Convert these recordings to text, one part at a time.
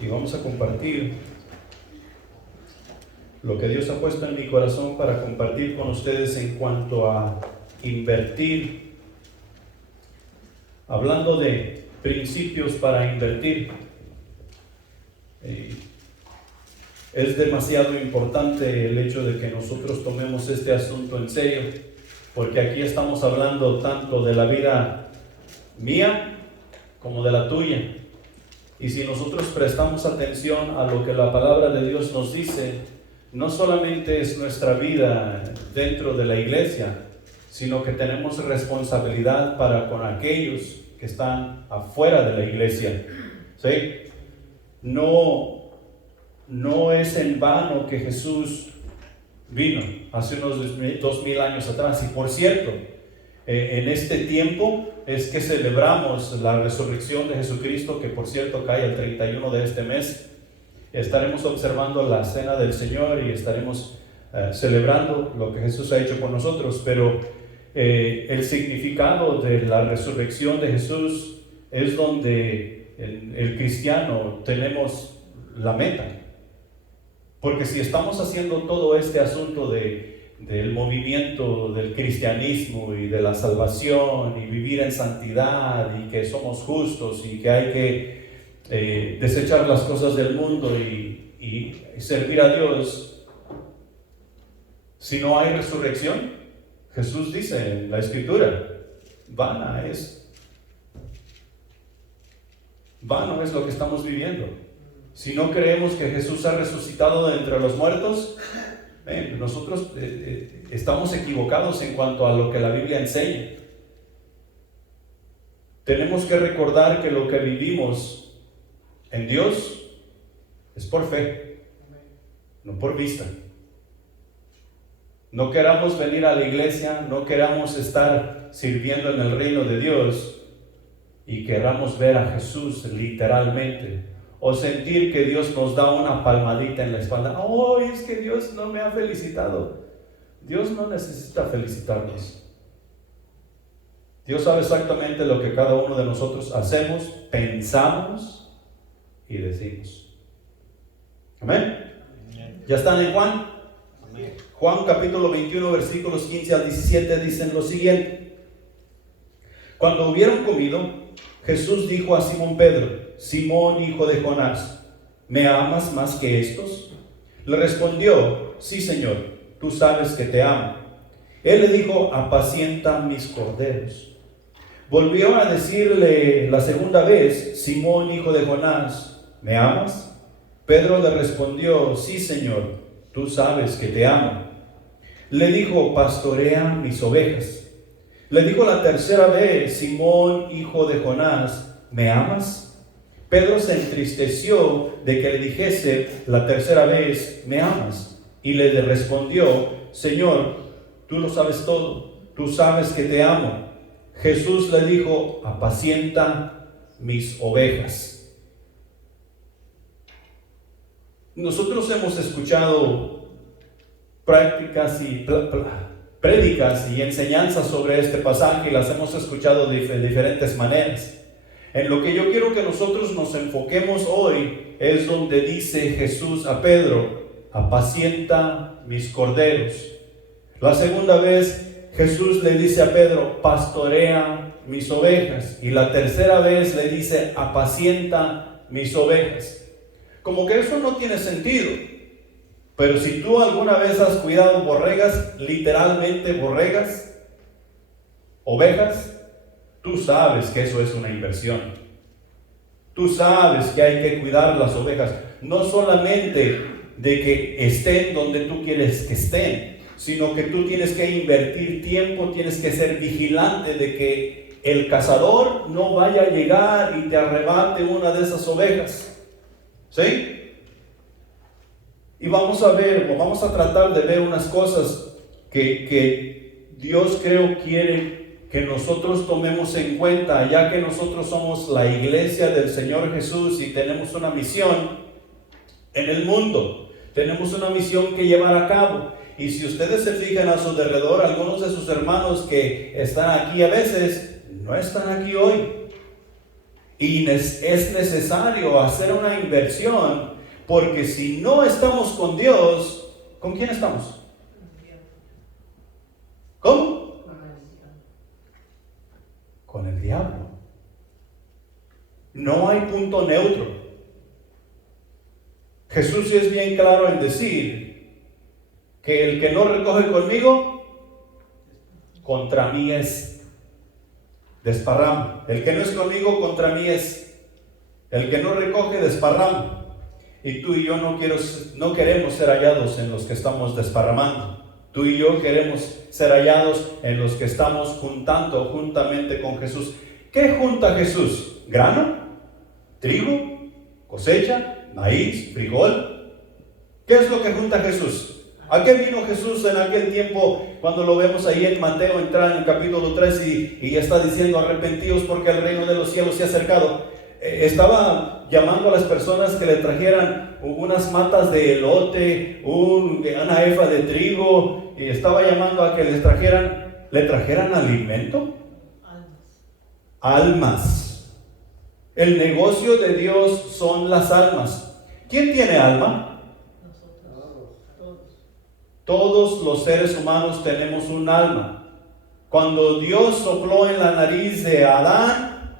y vamos a compartir lo que Dios ha puesto en mi corazón para compartir con ustedes en cuanto a invertir, hablando de principios para invertir. Es demasiado importante el hecho de que nosotros tomemos este asunto en serio, porque aquí estamos hablando tanto de la vida mía como de la tuya. Y si nosotros prestamos atención a lo que la palabra de Dios nos dice, no solamente es nuestra vida dentro de la iglesia, sino que tenemos responsabilidad para con aquellos que están afuera de la iglesia. ¿Sí? No es en vano que Jesús vino hace unos 2000 años atrás. Y por cierto, en este tiempo es que celebramos la resurrección de Jesucristo, que por cierto cae el 31 de este mes. Estaremos observando la cena del Señor y estaremos celebrando lo que Jesús ha hecho por nosotros. Pero el significado de la resurrección de Jesús es donde el cristiano tenemos la meta. Porque si estamos haciendo todo este asunto del movimiento del cristianismo y de la salvación y vivir en santidad y que somos justos y que hay que desechar las cosas del mundo y servir a Dios, si no hay resurrección, Jesús dice en la Escritura, vano es lo que estamos viviendo. Si no creemos que Jesús ha resucitado de entre los muertos, nosotros estamos equivocados en cuanto a lo que la Biblia enseña. Tenemos que recordar que lo que vivimos en Dios es por fe, no por vista. No queramos venir a la iglesia, no queramos estar sirviendo en el reino de Dios y queramos ver a Jesús literalmente, o sentir que Dios nos da una palmadita en la espalda. ¡Oh, es que Dios no me ha felicitado! Dios no necesita felicitarnos. Dios sabe exactamente lo que cada uno de nosotros hacemos, pensamos y decimos. ¿Amén? ¿Ya están en Juan? Amén. Juan capítulo 21, versículos 15 al 17 dicen lo siguiente. Cuando hubieron comido, Jesús dijo a Simón Pedro: Simón, hijo de Jonás, ¿me amas más que estos? Le respondió: sí, Señor, tú sabes que te amo. Él le dijo: apacienta mis corderos. Volvió a decirle la segunda vez: Simón, hijo de Jonás, ¿me amas? Pedro le respondió: sí, Señor, tú sabes que te amo. Le dijo: pastorea mis ovejas. Le dijo la tercera vez: Simón, hijo de Jonás, ¿me amas? Pedro se entristeció de que le dijese la tercera vez: ¿me amas? Y le respondió: Señor, tú lo sabes todo, tú sabes que te amo. Jesús le dijo: apacienta mis ovejas. Nosotros hemos escuchado prácticas y prédicas y enseñanzas sobre este pasaje y las hemos escuchado de diferentes maneras. En lo que yo quiero que nosotros nos enfoquemos hoy es donde dice Jesús a Pedro: apacienta mis corderos. La segunda vez Jesús le dice a Pedro: pastorea mis ovejas. Y la tercera vez le dice: apacienta mis ovejas. Como que eso no tiene sentido. Pero si tú alguna vez has cuidado borregas, literalmente borregas, ovejas, tú sabes que eso es una inversión. Tú sabes que hay que cuidar las ovejas, no solamente de que estén donde tú quieres que estén, sino que tú tienes que invertir tiempo, tienes que ser vigilante de que el cazador no vaya a llegar y te arrebate una de esas ovejas. ¿Sí? Y vamos a tratar de ver unas cosas que Dios creo quiere que nosotros tomemos en cuenta, ya que nosotros somos la iglesia del Señor Jesús y tenemos una misión en el mundo, tenemos una misión que llevar a cabo. Y si ustedes se fijan a su alrededor, algunos de sus hermanos que están aquí a veces, no están aquí hoy. Y es necesario hacer una inversión, porque si no estamos con Dios, ¿con quién estamos? ¿Cómo? Con el diablo. No hay punto neutro. Jesús es bien claro en decir que el que no recoge conmigo, contra mí es. Desparrama. El que no es conmigo, contra mí es. El que no recoge, desparrama. Y tú y yo no queremos ser hallados en los que estamos desparramando. Tú y yo queremos ser hallados en los que estamos juntando juntamente con Jesús. ¿Qué junta Jesús? ¿Grano? ¿Trigo? ¿Cosecha? ¿Maíz? ¿Frijol? ¿Qué es lo que junta Jesús? ¿A qué vino Jesús en aquel tiempo cuando lo vemos ahí en Mateo, entrar en el capítulo 3 y está diciendo arrepentidos porque el reino de los cielos se ha acercado? Estaba llamando a las personas que le trajeran unas matas de elote, una efa de trigo, y estaba llamando a que le trajeran alimento. Almas. El negocio de Dios son las almas. ¿Quién tiene alma? Todos los seres humanos tenemos un alma. Cuando Dios sopló en la nariz de Adán,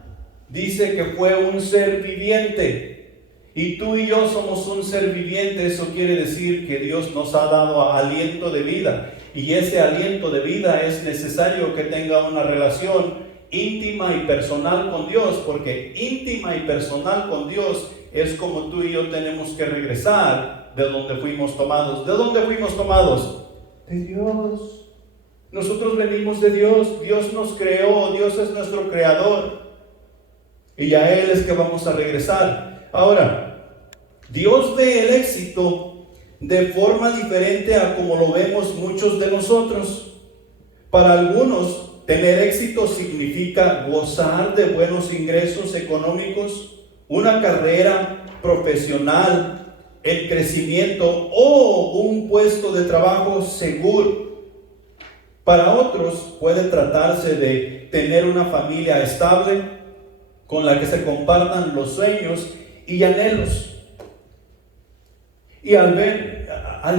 dice que fue un ser viviente. Y tú y yo somos un ser viviente. Eso quiere decir que Dios nos ha dado aliento de vida. Y ese aliento de vida es necesario que tenga una relación íntima y personal con Dios, porque íntima y personal con Dios es como tú y yo tenemos que regresar de donde fuimos tomados. ¿De dónde fuimos tomados? De Dios. Nosotros venimos de Dios. Dios nos creó. Dios es nuestro creador. Y a Él es que vamos a regresar. Ahora, Dios ve el éxito de forma diferente a como lo vemos muchos de nosotros. Para algunos, tener éxito significa gozar de buenos ingresos económicos, una carrera profesional, el crecimiento o un puesto de trabajo seguro. Para otros puede tratarse de tener una familia estable con la que se compartan los sueños y anhelos. Y al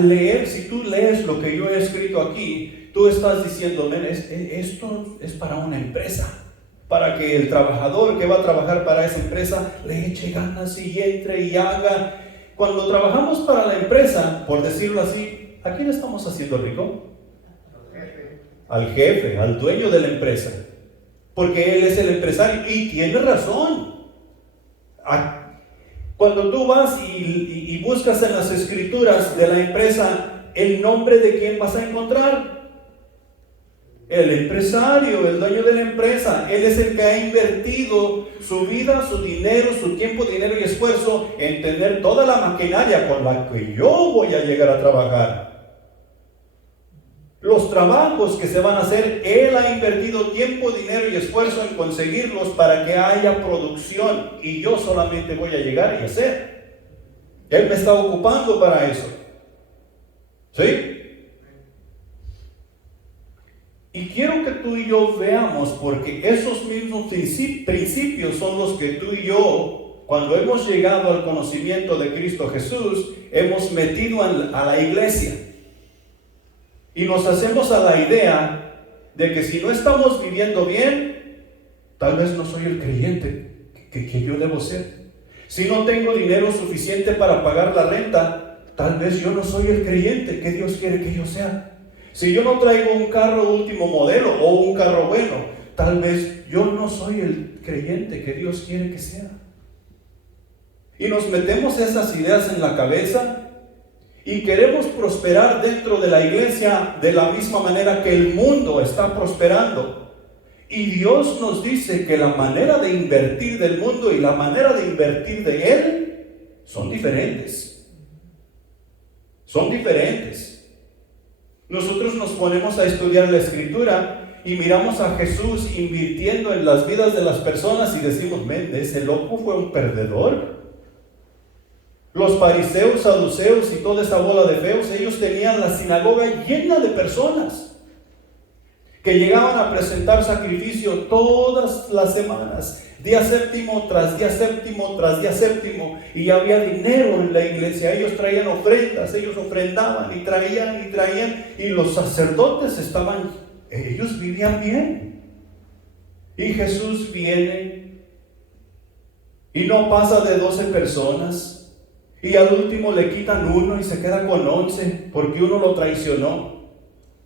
leer, si tú lees lo que yo he escrito aquí, tú estás diciendo, esto es para una empresa, para que el trabajador que va a trabajar para esa empresa le eche ganas y entre y haga. Cuando trabajamos para la empresa, por decirlo así, ¿a quién estamos haciendo rico? Al jefe, al dueño de la empresa, porque él es el empresario y tiene razón. Cuando tú vas y buscas en las escrituras de la empresa, ¿el nombre de quién vas a encontrar? El empresario, el dueño de la empresa. Él es el que ha invertido su vida, su dinero, su tiempo, dinero y esfuerzo en tener toda la maquinaria con la que yo voy a llegar a trabajar. Los trabajos que se van a hacer, Él ha invertido tiempo, dinero y esfuerzo en conseguirlos para que haya producción y yo solamente voy a llegar y hacer. Él me está ocupando para eso. ¿Sí? Y quiero que tú y yo veamos, porque esos mismos principios son los que tú y yo, cuando hemos llegado al conocimiento de Cristo Jesús, hemos metido a la iglesia. Y nos hacemos a la idea de que si no estamos viviendo bien, tal vez no soy el creyente que yo debo ser. Si no tengo dinero suficiente para pagar la renta, tal vez yo no soy el creyente que Dios quiere que yo sea. Si yo no traigo un carro último modelo o un carro bueno, tal vez yo no soy el creyente que Dios quiere que sea. Y nos metemos esas ideas en la cabeza y queremos prosperar dentro de la iglesia de la misma manera que el mundo está prosperando. Y Dios nos dice que la manera de invertir del mundo y la manera de invertir de Él son diferentes. Son diferentes. Nosotros nos ponemos a estudiar la Escritura y miramos a Jesús invirtiendo en las vidas de las personas y decimos, ese loco fue un perdedor. Los fariseos, saduceos y toda esa bola de feos, ellos tenían la sinagoga llena de personas. que llegaban a presentar sacrificio todas las semanas, día séptimo tras día séptimo tras día séptimo, y había dinero en la iglesia. Ellos traían ofrendas, ellos ofrendaban y traían, y los sacerdotes ellos vivían bien. Y Jesús viene y no pasa de 12 personas, y al último le quitan uno y se queda con 11 porque uno lo traicionó.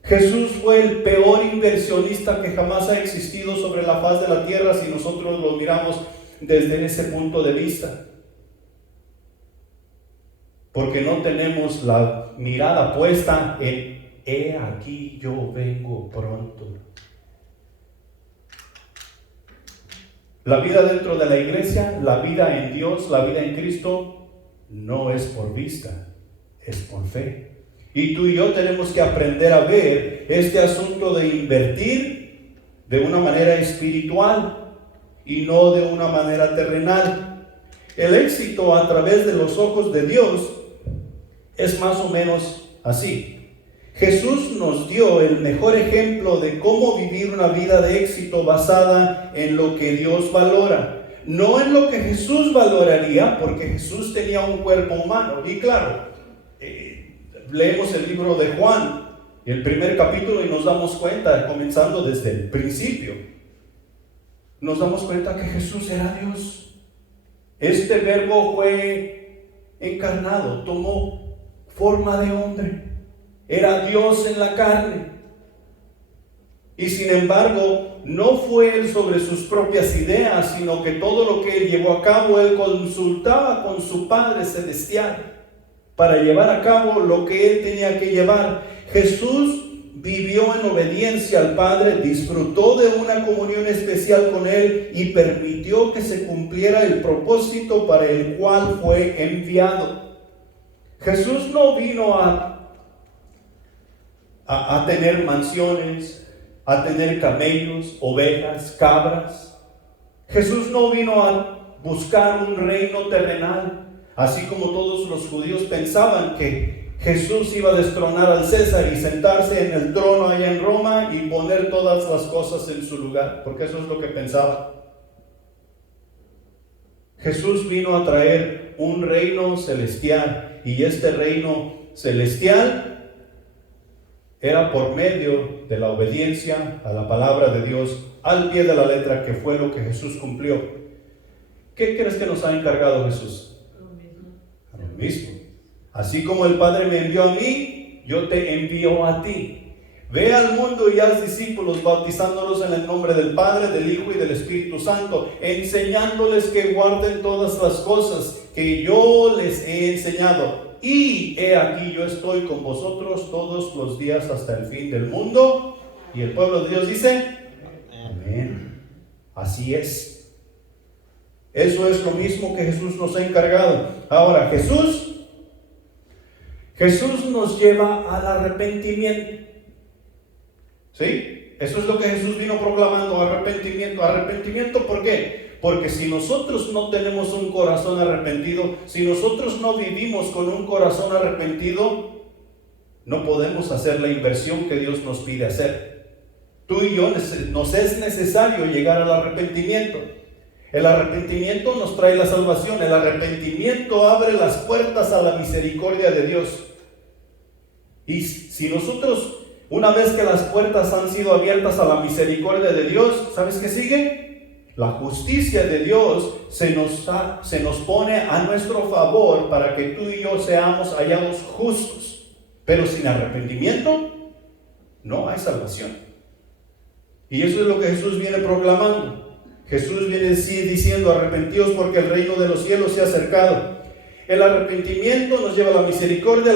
Jesús fue el peor inversionista que jamás ha existido sobre la faz de la tierra, si nosotros lo miramos desde ese punto de vista. Porque no tenemos la mirada puesta en he aquí yo vengo pronto. La vida dentro de la iglesia, la vida en Dios, la vida en Cristo, no es por vista, es por fe. Y tú y yo tenemos que aprender a ver este asunto de invertir de una manera espiritual y no de una manera terrenal. El éxito a través de los ojos de Dios es más o menos así. Jesús nos dio el mejor ejemplo de cómo vivir una vida de éxito basada en lo que Dios valora, no en lo que Jesús valoraría, porque Jesús tenía un cuerpo humano. Y claro, leemos el libro de Juan, el primer capítulo, y nos damos cuenta, comenzando desde el principio, nos damos cuenta que Jesús era Dios. Este verbo fue encarnado, tomó forma de hombre, era Dios en la carne. Y sin embargo, no fue él sobre sus propias ideas, sino que todo lo que él llevó a cabo, él consultaba con su Padre Celestial para llevar a cabo lo que él tenía que llevar. Jesús vivió en obediencia al Padre, disfrutó de una comunión especial con él y permitió que se cumpliera el propósito para el cual fue enviado. Jesús no vino a tener mansiones, a tener camellos, ovejas, cabras. Jesús no vino a buscar un reino terrenal. Así como todos los judíos pensaban que Jesús iba a destronar al César y sentarse en el trono allá en Roma y poner todas las cosas en su lugar, porque eso es lo que pensaban. Jesús vino a traer un reino celestial, y este reino celestial era por medio de la obediencia a la palabra de Dios al pie de la letra, que fue lo que Jesús cumplió. ¿Qué crees que nos ha encargado Jesús? Lo mismo. Así como el Padre me envió a mí, yo te envío a ti. Ve al mundo y haz discípulos, bautizándolos en el nombre del Padre, del Hijo y del Espíritu Santo, enseñándoles que guarden todas las cosas que yo les he enseñado. Y he aquí yo estoy con vosotros todos los días hasta el fin del mundo. Y el pueblo de Dios dice, amén. Así es. Eso es lo mismo que Jesús nos ha encargado. Ahora, Jesús nos lleva al arrepentimiento. ¿Sí? Eso es lo que Jesús vino proclamando, arrepentimiento. ¿Arrepentimiento por qué? Porque si nosotros no tenemos un corazón arrepentido, si nosotros no vivimos con un corazón arrepentido, no podemos hacer la inversión que Dios nos pide hacer. Tú y yo nos es necesario llegar al arrepentimiento. El arrepentimiento nos trae la salvación. El arrepentimiento abre las puertas a la misericordia de Dios. Y si nosotros, una vez que las puertas han sido abiertas a la misericordia de Dios, ¿sabes qué sigue? La justicia de Dios se nos pone a nuestro favor para que tú y yo seamos hallados justos. Pero sin arrepentimiento no hay salvación. Y eso es lo que Jesús viene proclamando. Jesús viene diciendo, arrepentíos porque el reino de los cielos se ha acercado. El arrepentimiento nos lleva a la misericordia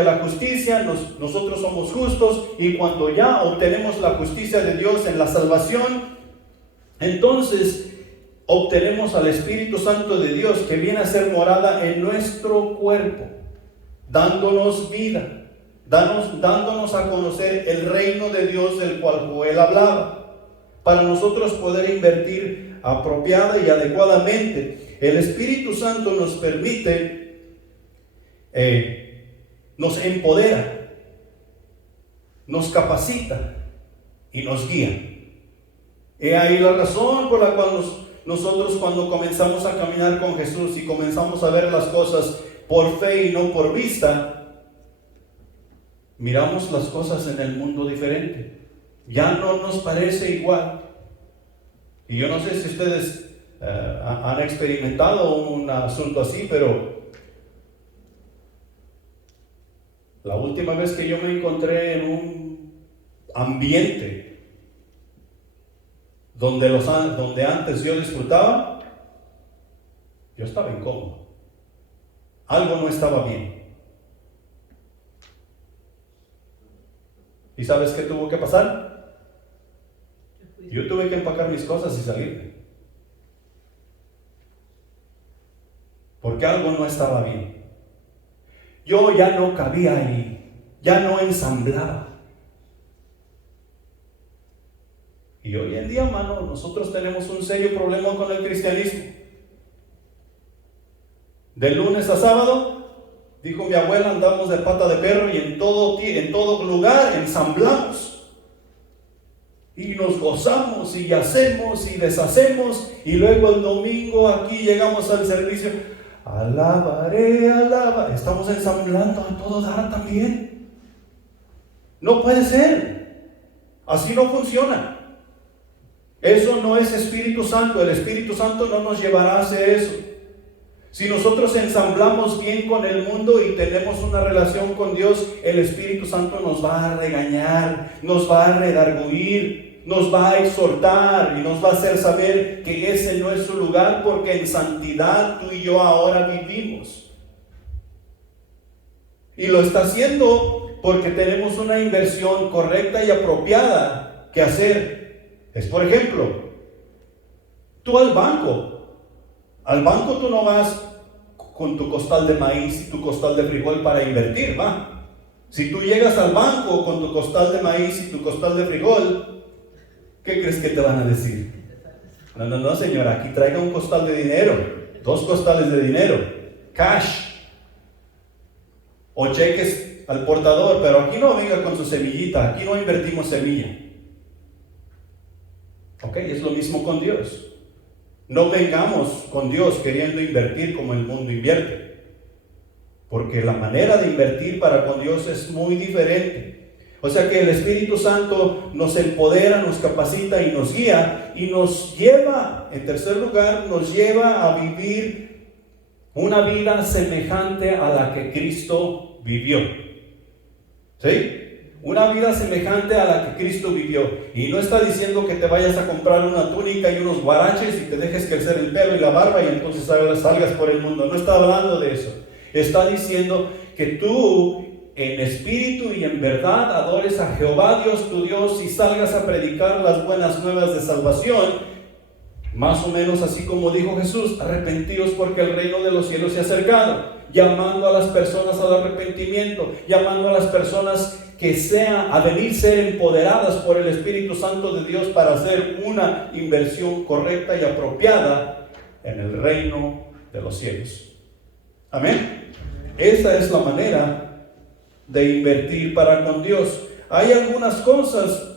a la justicia. Nosotros somos justos, y cuando ya obtenemos la justicia de Dios en la salvación, entonces obtenemos al Espíritu Santo de Dios, que viene a ser morada en nuestro cuerpo, dándonos vida, dándonos a conocer el reino de Dios del cual Joel hablaba, para nosotros poder invertir apropiada y adecuadamente. El Espíritu Santo nos permite, nos empodera, nos capacita y nos guía. He ahí la razón por la cual nosotros cuando comenzamos a caminar con Jesús y comenzamos a ver las cosas por fe y no por vista, miramos las cosas en el mundo diferente. Ya no nos parece igual. Y yo no sé si ustedes han experimentado un asunto así, pero la última vez que yo me encontré en un ambiente donde antes yo disfrutaba, yo estaba incómodo. Algo no estaba bien. ¿Y sabes qué tuvo que pasar? Yo tuve que empacar mis cosas y salirme. Porque algo no estaba bien. Yo ya no cabía ahí, ya no ensamblaba. Y hoy en día, hermano, nosotros tenemos un serio problema con el cristianismo. De lunes a sábado, dijo mi abuela, andamos de pata de perro y en todo lugar ensamblamos. Y nos gozamos y hacemos y deshacemos. Y luego el domingo aquí llegamos al servicio. Alabaré, alaba. Estamos ensamblando a todo dar también. No puede ser. Así no funciona. Eso no es Espíritu Santo. El Espíritu Santo no nos llevará a hacer eso. Si nosotros ensamblamos bien con el mundo y tenemos una relación con Dios, el Espíritu Santo nos va a regañar, nos va a redarguir, nos va a exhortar y nos va a hacer saber que ese no es su lugar, porque en santidad tú y yo ahora vivimos. Y lo está haciendo porque tenemos una inversión correcta y apropiada que hacer. Es, por ejemplo, tú al banco tú no vas con tu costal de maíz y tu costal de frijol para invertir, ¿va? Si tú llegas al banco con tu costal de maíz y tu costal de frijol, ¿qué crees que te van a decir? No, señora, aquí traiga un costal de dinero, 2 costales de dinero, cash, o cheques al portador, pero aquí no venga con su semillita, aquí no invertimos semilla. Ok, es lo mismo con Dios. No vengamos con Dios queriendo invertir como el mundo invierte, porque la manera de invertir para con Dios es muy diferente. O sea que el Espíritu Santo nos empodera, nos capacita y nos guía y nos lleva, en tercer lugar, nos lleva a vivir una vida semejante a la que Cristo vivió. ¿Sí? Una vida semejante a la que Cristo vivió. Y no está diciendo que te vayas a comprar una túnica y unos guaraches y te dejes crecer el pelo y la barba y entonces salgas por el mundo. No está hablando de eso. Está diciendo que tú en espíritu y en verdad adores a Jehová Dios tu Dios y salgas a predicar las buenas nuevas de salvación. Más o menos así como dijo Jesús: arrepentíos porque el reino de los cielos se ha acercado, llamando a las personas al arrepentimiento, llamando a las personas a venir ser empoderadas por el Espíritu Santo de Dios para hacer una inversión correcta y apropiada en el reino de los cielos. Amén. Esa es la manera de invertir para con Dios. Hay algunas cosas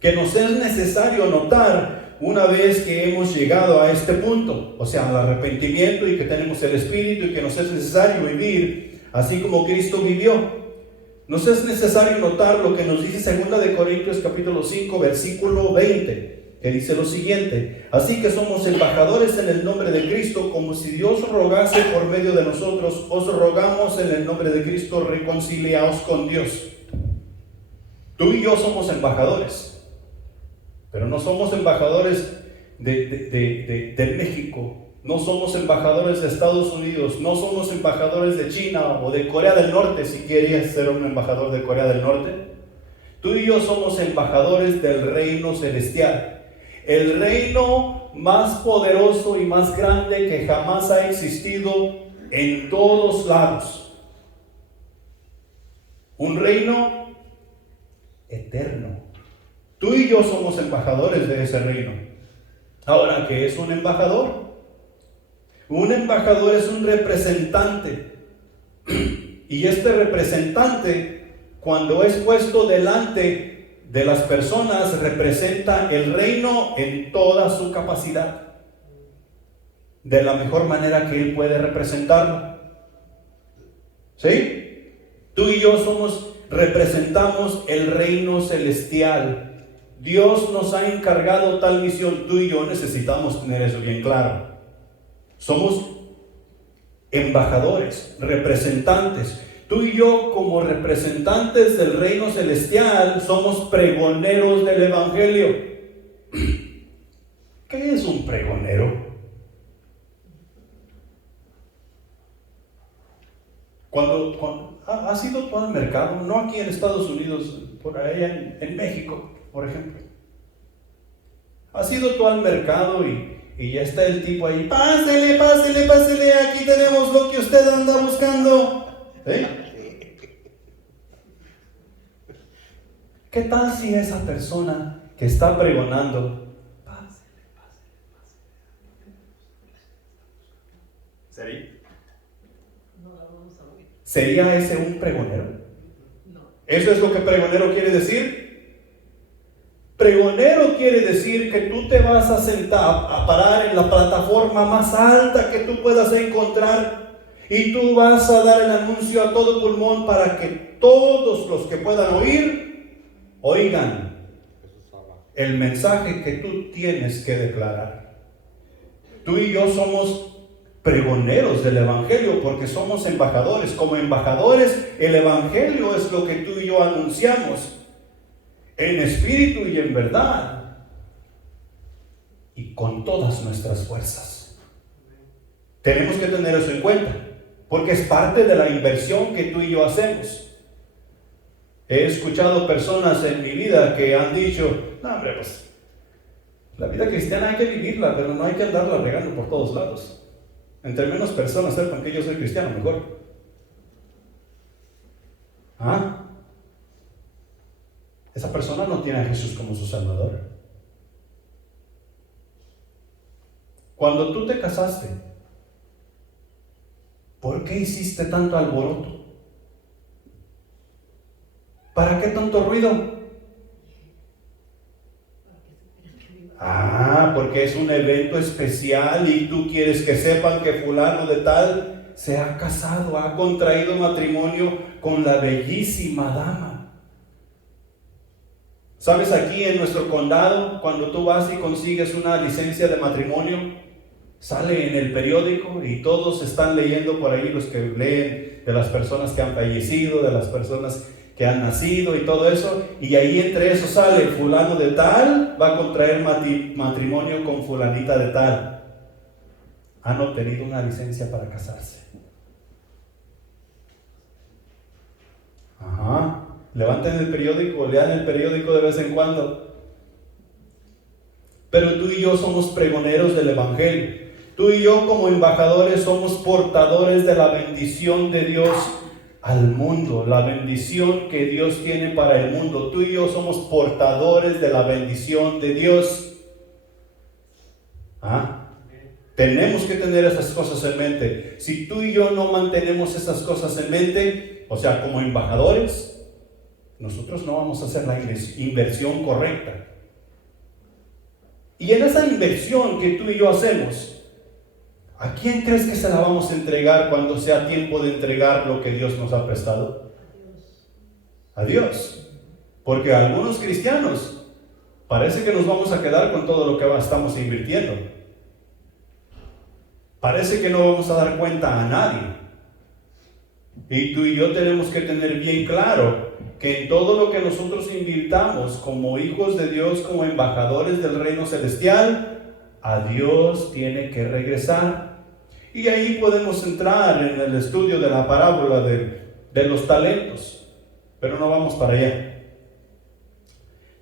que nos es necesario notar una vez que hemos llegado a este punto, o sea, al arrepentimiento y que tenemos el Espíritu y que nos es necesario vivir así como Cristo vivió. Nos es necesario notar lo que nos dice 2 de Corintios capítulo 5 versículo 20, que dice lo siguiente: así que somos embajadores en el nombre de Cristo, como si Dios rogase por medio de nosotros, os rogamos en el nombre de Cristo, reconciliaos con Dios. Tú y yo somos embajadores, pero no somos embajadores de México, no somos embajadores de Estados Unidos, no somos embajadores de China o de Corea del Norte, si querías ser un embajador de Corea del Norte. Tú y yo somos embajadores del reino celestial, el reino más poderoso y más grande que jamás ha existido en todos lados. Un reino eterno. Tú y yo somos embajadores de ese reino. Ahora, ¿qué es un embajador? Un embajador es un representante. Y este representante, cuando es puesto delante de las personas representa el reino en toda su capacidad, de la mejor manera que Él puede representarlo. ¿Sí? Tú y yo representamos el reino celestial. Dios nos ha encargado tal misión. Tú y yo necesitamos tener eso bien claro. Somos embajadores, representantes. Tú y yo, como representantes del reino celestial, somos pregoneros del evangelio. ¿Qué es un pregonero? Cuando has ido tú al mercado, no aquí en Estados Unidos, por allá en México, por ejemplo. Has ido tú al mercado y ya está el tipo ahí, pásele, aquí tenemos lo que usted anda buscando. ¿Sí? ¿Qué tal si esa persona que está pregonando, ¿sería ese un pregonero? ¿Eso es lo que pregonero quiere decir? Pregonero quiere decir que tú te vas a sentar, a parar en la plataforma más alta que tú puedas encontrar y tú vas a dar el anuncio a todo pulmón para que todos los que puedan oigan el mensaje que tú tienes que declarar. Tú y yo somos pregoneros del evangelio porque somos embajadores. Como embajadores, el evangelio es lo que tú y yo anunciamos en espíritu y en verdad y con todas nuestras fuerzas. Tenemos que tener eso en cuenta porque es parte de la inversión que tú y yo hacemos. He escuchado personas en mi vida que han dicho, no hombre, pues la vida cristiana hay que vivirla, pero no hay que andarla regando por todos lados. Entre menos personas sepan que yo soy cristiano, mejor. Esa persona no tiene a Jesús como su Salvador. Cuando tú te casaste, ¿por qué hiciste tanto alboroto? ¿Para qué tanto ruido? Porque es un evento especial y tú quieres que sepan que fulano de tal se ha casado, ha contraído matrimonio con la bellísima dama. ¿Sabes? Aquí en nuestro condado, cuando tú vas y consigues una licencia de matrimonio, sale en el periódico y todos están leyendo por ahí, los que leen de las personas que han fallecido, de las personas que han nacido y todo eso, y ahí entre eso sale fulano de tal, va a contraer matrimonio con fulanita de tal. Han obtenido una licencia para casarse. Levanten el periódico, lean el periódico de vez en cuando. Pero tú y yo somos pregoneros del evangelio. Tú y yo como embajadores somos portadores de la bendición de Dios al mundo, la bendición que Dios tiene para el mundo. Tú y yo somos portadores de la bendición de Dios. Tenemos que tener esas cosas en mente. Si tú y yo no mantenemos esas cosas en mente, o sea, como embajadores, nosotros no vamos a hacer la inversión correcta. Y en esa inversión que tú y yo hacemos, ¿a quién crees que se la vamos a entregar cuando sea tiempo de entregar lo que Dios nos ha prestado? A Dios. Porque a algunos cristianos parece que nos vamos a quedar con todo lo que estamos invirtiendo. Parece que no vamos a dar cuenta a nadie. Y tú y yo tenemos que tener bien claro que en todo lo que nosotros invirtamos como hijos de Dios, como embajadores del reino celestial, a Dios tiene que regresar. Y ahí podemos entrar en el estudio de la parábola de los talentos, pero no vamos para allá.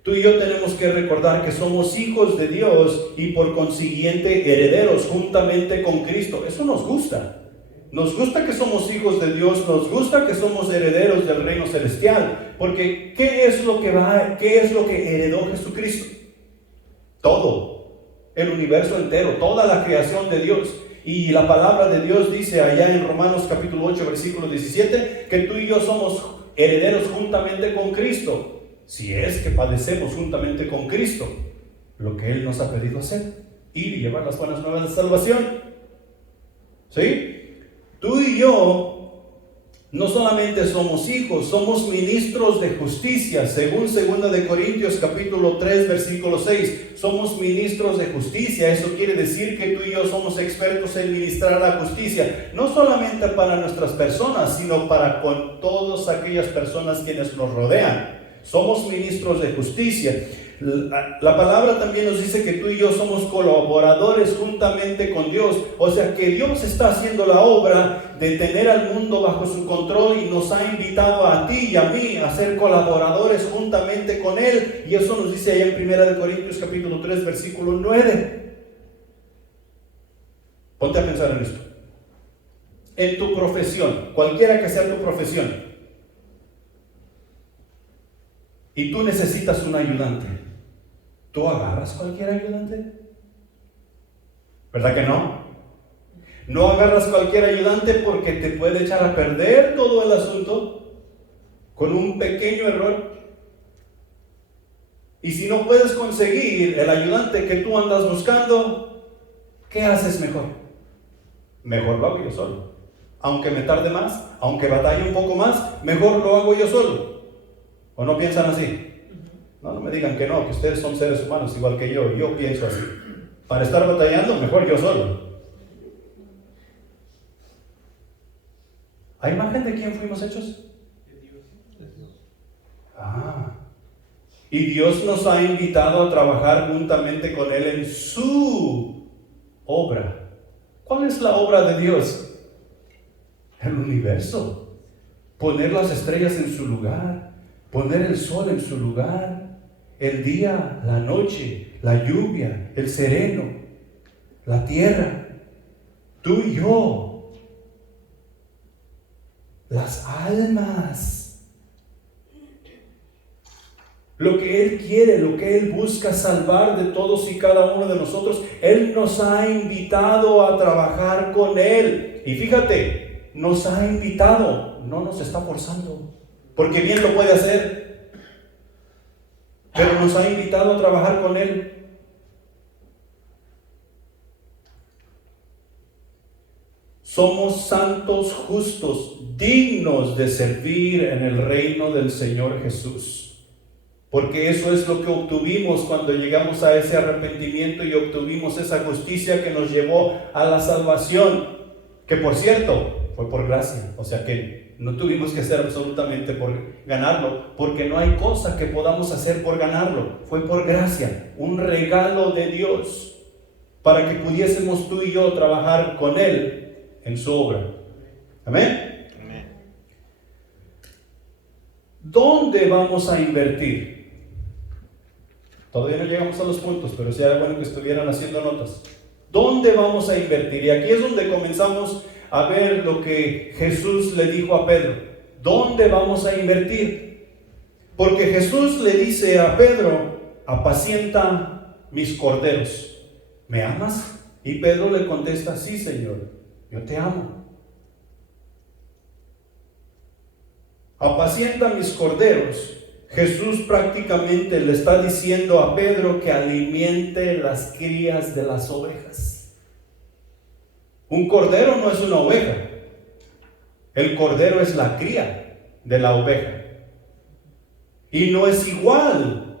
Tú y yo tenemos que recordar que somos hijos de Dios y por consiguiente herederos juntamente con Cristo. Eso nos gusta. Nos gusta que somos hijos de Dios, nos gusta que somos herederos del reino celestial, porque ¿qué es lo que heredó Jesucristo? Todo, el universo entero, toda la creación de Dios. Y la palabra de Dios dice allá en Romanos capítulo 8, versículo 17, que tú y yo somos herederos juntamente con Cristo. si es que padecemos juntamente con Cristo, lo que Él nos ha pedido hacer, ir y llevar las buenas nuevas de salvación. ¿Sí? Tú y yo no solamente somos hijos, somos ministros de justicia, según 2 de Corintios capítulo 3, versículo 6. Somos ministros de justicia. Eso quiere decir que tú y yo somos expertos en ministrar la justicia, no solamente para nuestras personas, sino para con todas aquellas personas quienes nos rodean. Somos ministros de justicia. La palabra también nos dice que tú y yo somos colaboradores juntamente con Dios. O sea que Dios está haciendo la obra de tener al mundo bajo su control y nos ha invitado a ti y a mí a ser colaboradores juntamente con Él. Y eso nos dice allá en 1 Corintios capítulo 3 versículo 9. Ponte a pensar en esto. En tu profesión, cualquiera que sea tu profesión, y tú necesitas un ayudante, ¿tú agarras cualquier ayudante? ¿Verdad que no? No agarras cualquier ayudante porque te puede echar a perder todo el asunto con un pequeño error. Y si no puedes conseguir el ayudante que tú andas buscando, ¿qué haces mejor? Mejor lo hago yo solo. Aunque me tarde más, aunque batalle un poco más, mejor lo hago yo solo. ¿O no piensan así? No me digan que no, que ustedes son seres humanos igual que yo pienso así. Para estar batallando, mejor yo solo. ¿A imagen de quién fuimos hechos? De Dios. Y Dios nos ha invitado a trabajar juntamente con Él en su obra. ¿Cuál es la obra de Dios? El universo. Poner las estrellas en su lugar. Poner el sol en su lugar, el día, la noche, la lluvia, el sereno, la tierra, tú y yo, las almas. Lo que Él quiere, lo que Él busca salvar de todos y cada uno de nosotros, Él nos ha invitado a trabajar con Él. Y fíjate, nos ha invitado, no nos está forzando. Porque bien lo puede hacer, pero nos ha invitado a trabajar con Él. Somos santos, justos, dignos de servir en el reino del Señor Jesús. Porque eso es lo que obtuvimos cuando llegamos a ese arrepentimiento y obtuvimos esa justicia que nos llevó a la salvación. Que por cierto, fue por gracia, o sea que no tuvimos que hacer absolutamente por ganarlo, porque no hay cosa que podamos hacer por ganarlo. Fue por gracia, un regalo de Dios, para que pudiésemos tú y yo trabajar con Él en su obra. Amén. Amén. ¿Dónde vamos a invertir? Todavía no llegamos a los puntos, pero sí era bueno que estuvieran haciendo notas. ¿Dónde vamos a invertir? Y aquí es donde comenzamos a ver lo que Jesús le dijo a Pedro. ¿Dónde vamos a invertir? Porque Jesús le dice a Pedro: apacienta mis corderos. ¿Me amas? Y Pedro le contesta: sí, Señor, yo te amo. Apacienta mis corderos. Jesús prácticamente le está diciendo a Pedro que alimente las crías de las ovejas. Un cordero no es una oveja. El cordero es la cría de la oveja. Y no es igual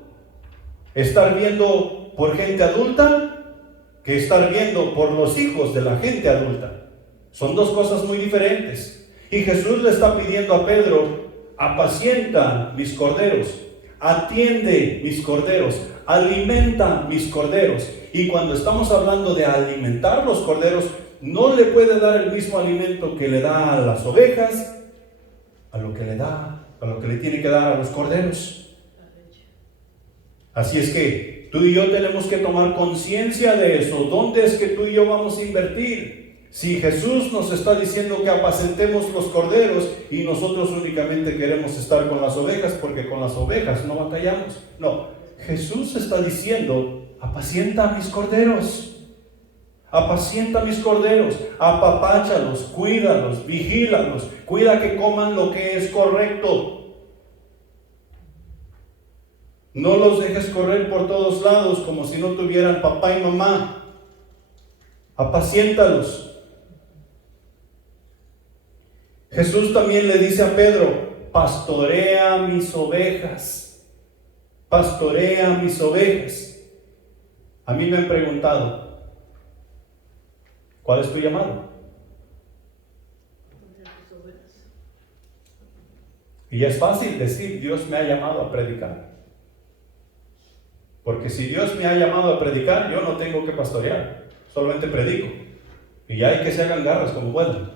estar viendo por gente adulta que estar viendo por los hijos de la gente adulta. Son dos cosas muy diferentes. Y Jesús le está pidiendo a Pedro: apacienta mis corderos, atiende mis corderos, alimenta mis corderos. Y cuando estamos hablando de alimentar los corderos, no le puede dar el mismo alimento que le da a las ovejas, a lo que le tiene que dar a los corderos. Así es que tú y yo tenemos que tomar conciencia de eso. ¿Dónde es que tú y yo vamos a invertir? Si Jesús nos está diciendo que apacentemos los corderos y nosotros únicamente queremos estar con las ovejas porque con las ovejas no batallamos. No, Jesús está diciendo: apacienta mis corderos. Apacienta mis corderos, apapáchalos, cuídalos, vigílalos, cuida que coman lo que es correcto. No los dejes correr por todos lados como si no tuvieran papá y mamá. Apaciéntalos. Jesús también le dice a Pedro, pastorea mis ovejas. Pastorea mis ovejas. A mí me han preguntado, ¿cuál es tu llamado? Y es fácil decir, Dios me ha llamado a predicar. Porque si Dios me ha llamado a predicar, yo no tengo que pastorear, solamente predico. Y ya hay que se hagan garras como puedan.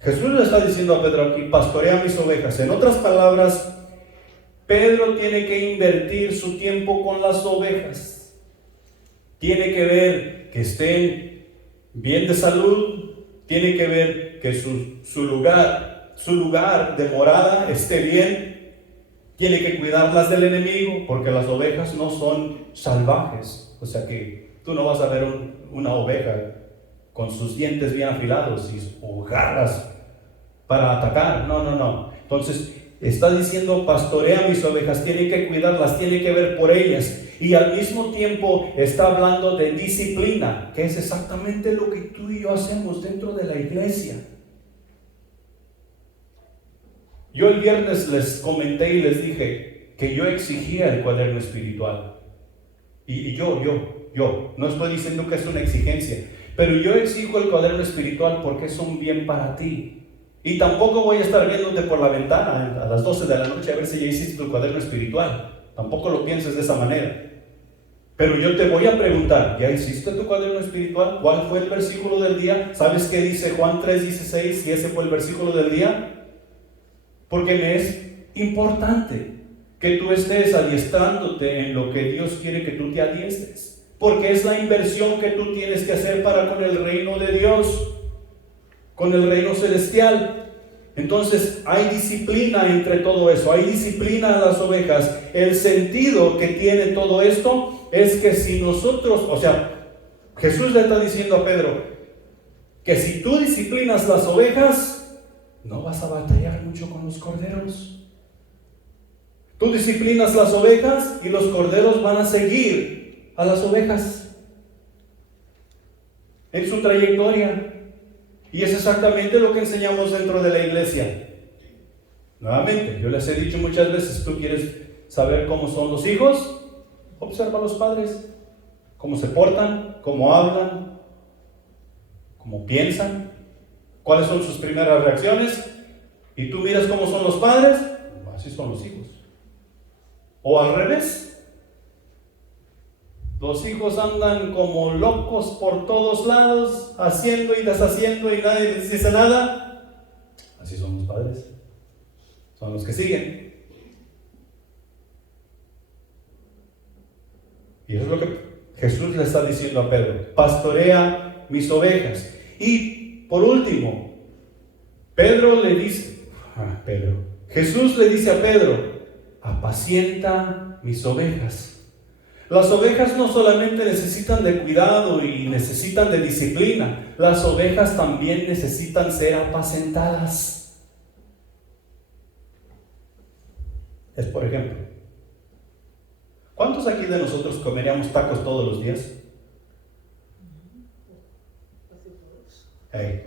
Jesús le está diciendo a Pedro aquí, pastorea mis ovejas. En otras palabras, Pedro tiene que invertir su tiempo con las ovejas. Tiene que ver que estén bien de salud. Tiene que ver que su lugar de morada esté bien. Tiene que cuidarlas del enemigo, porque las ovejas no son salvajes. O sea que tú no vas a ver una oveja con sus dientes bien afilados o garras para atacar. No. Entonces está diciendo, pastorea mis ovejas, tiene que cuidarlas, tiene que ver por ellas. Y al mismo tiempo está hablando de disciplina, que es exactamente lo que tú y yo hacemos dentro de la iglesia. Yo el viernes les comenté y les dije que yo exigía el cuaderno espiritual. Y yo, no estoy diciendo que es una exigencia, pero yo exijo el cuaderno espiritual porque es un bien para ti. Y tampoco voy a estar viéndote por la ventana a las 12 de la noche a ver si ya hiciste tu cuaderno espiritual. Tampoco lo pienses de esa manera. Pero yo te voy a preguntar, ¿ya hiciste tu cuaderno espiritual? ¿Cuál fue el versículo del día? ¿Sabes qué dice Juan 3:16 y ese fue el versículo del día? Porque me es importante que tú estés adiestrándote en lo que Dios quiere que tú te adiestres. Porque es la inversión que tú tienes que hacer para con el reino de Dios, con el reino celestial. Entonces hay disciplina entre todo eso, hay disciplina a las ovejas. El sentido que tiene todo esto es que si nosotros, o sea, Jesús le está diciendo a Pedro que si tú disciplinas las ovejas, no vas a batallar mucho con los corderos. Tú disciplinas las ovejas y los corderos van a seguir a las ovejas en su trayectoria. Y es exactamente lo que enseñamos dentro de la iglesia. Nuevamente, yo les he dicho muchas veces, tú quieres saber cómo son los hijos, observa a los padres, cómo se portan, cómo hablan, cómo piensan, cuáles son sus primeras reacciones, y tú miras cómo son los padres, así son los hijos. O al revés, los hijos andan como locos por todos lados, haciendo y deshaciendo y nadie les dice nada. Así son los padres, son los que siguen. Y eso es lo que Jesús le está diciendo a Pedro: pastorea mis ovejas. Y por último, Jesús le dice a Pedro: apacienta mis ovejas. Las ovejas no solamente necesitan de cuidado y necesitan de disciplina, las ovejas también necesitan ser apacentadas. Es, por ejemplo, ¿cuántos aquí de nosotros comeríamos tacos todos los días? Hey,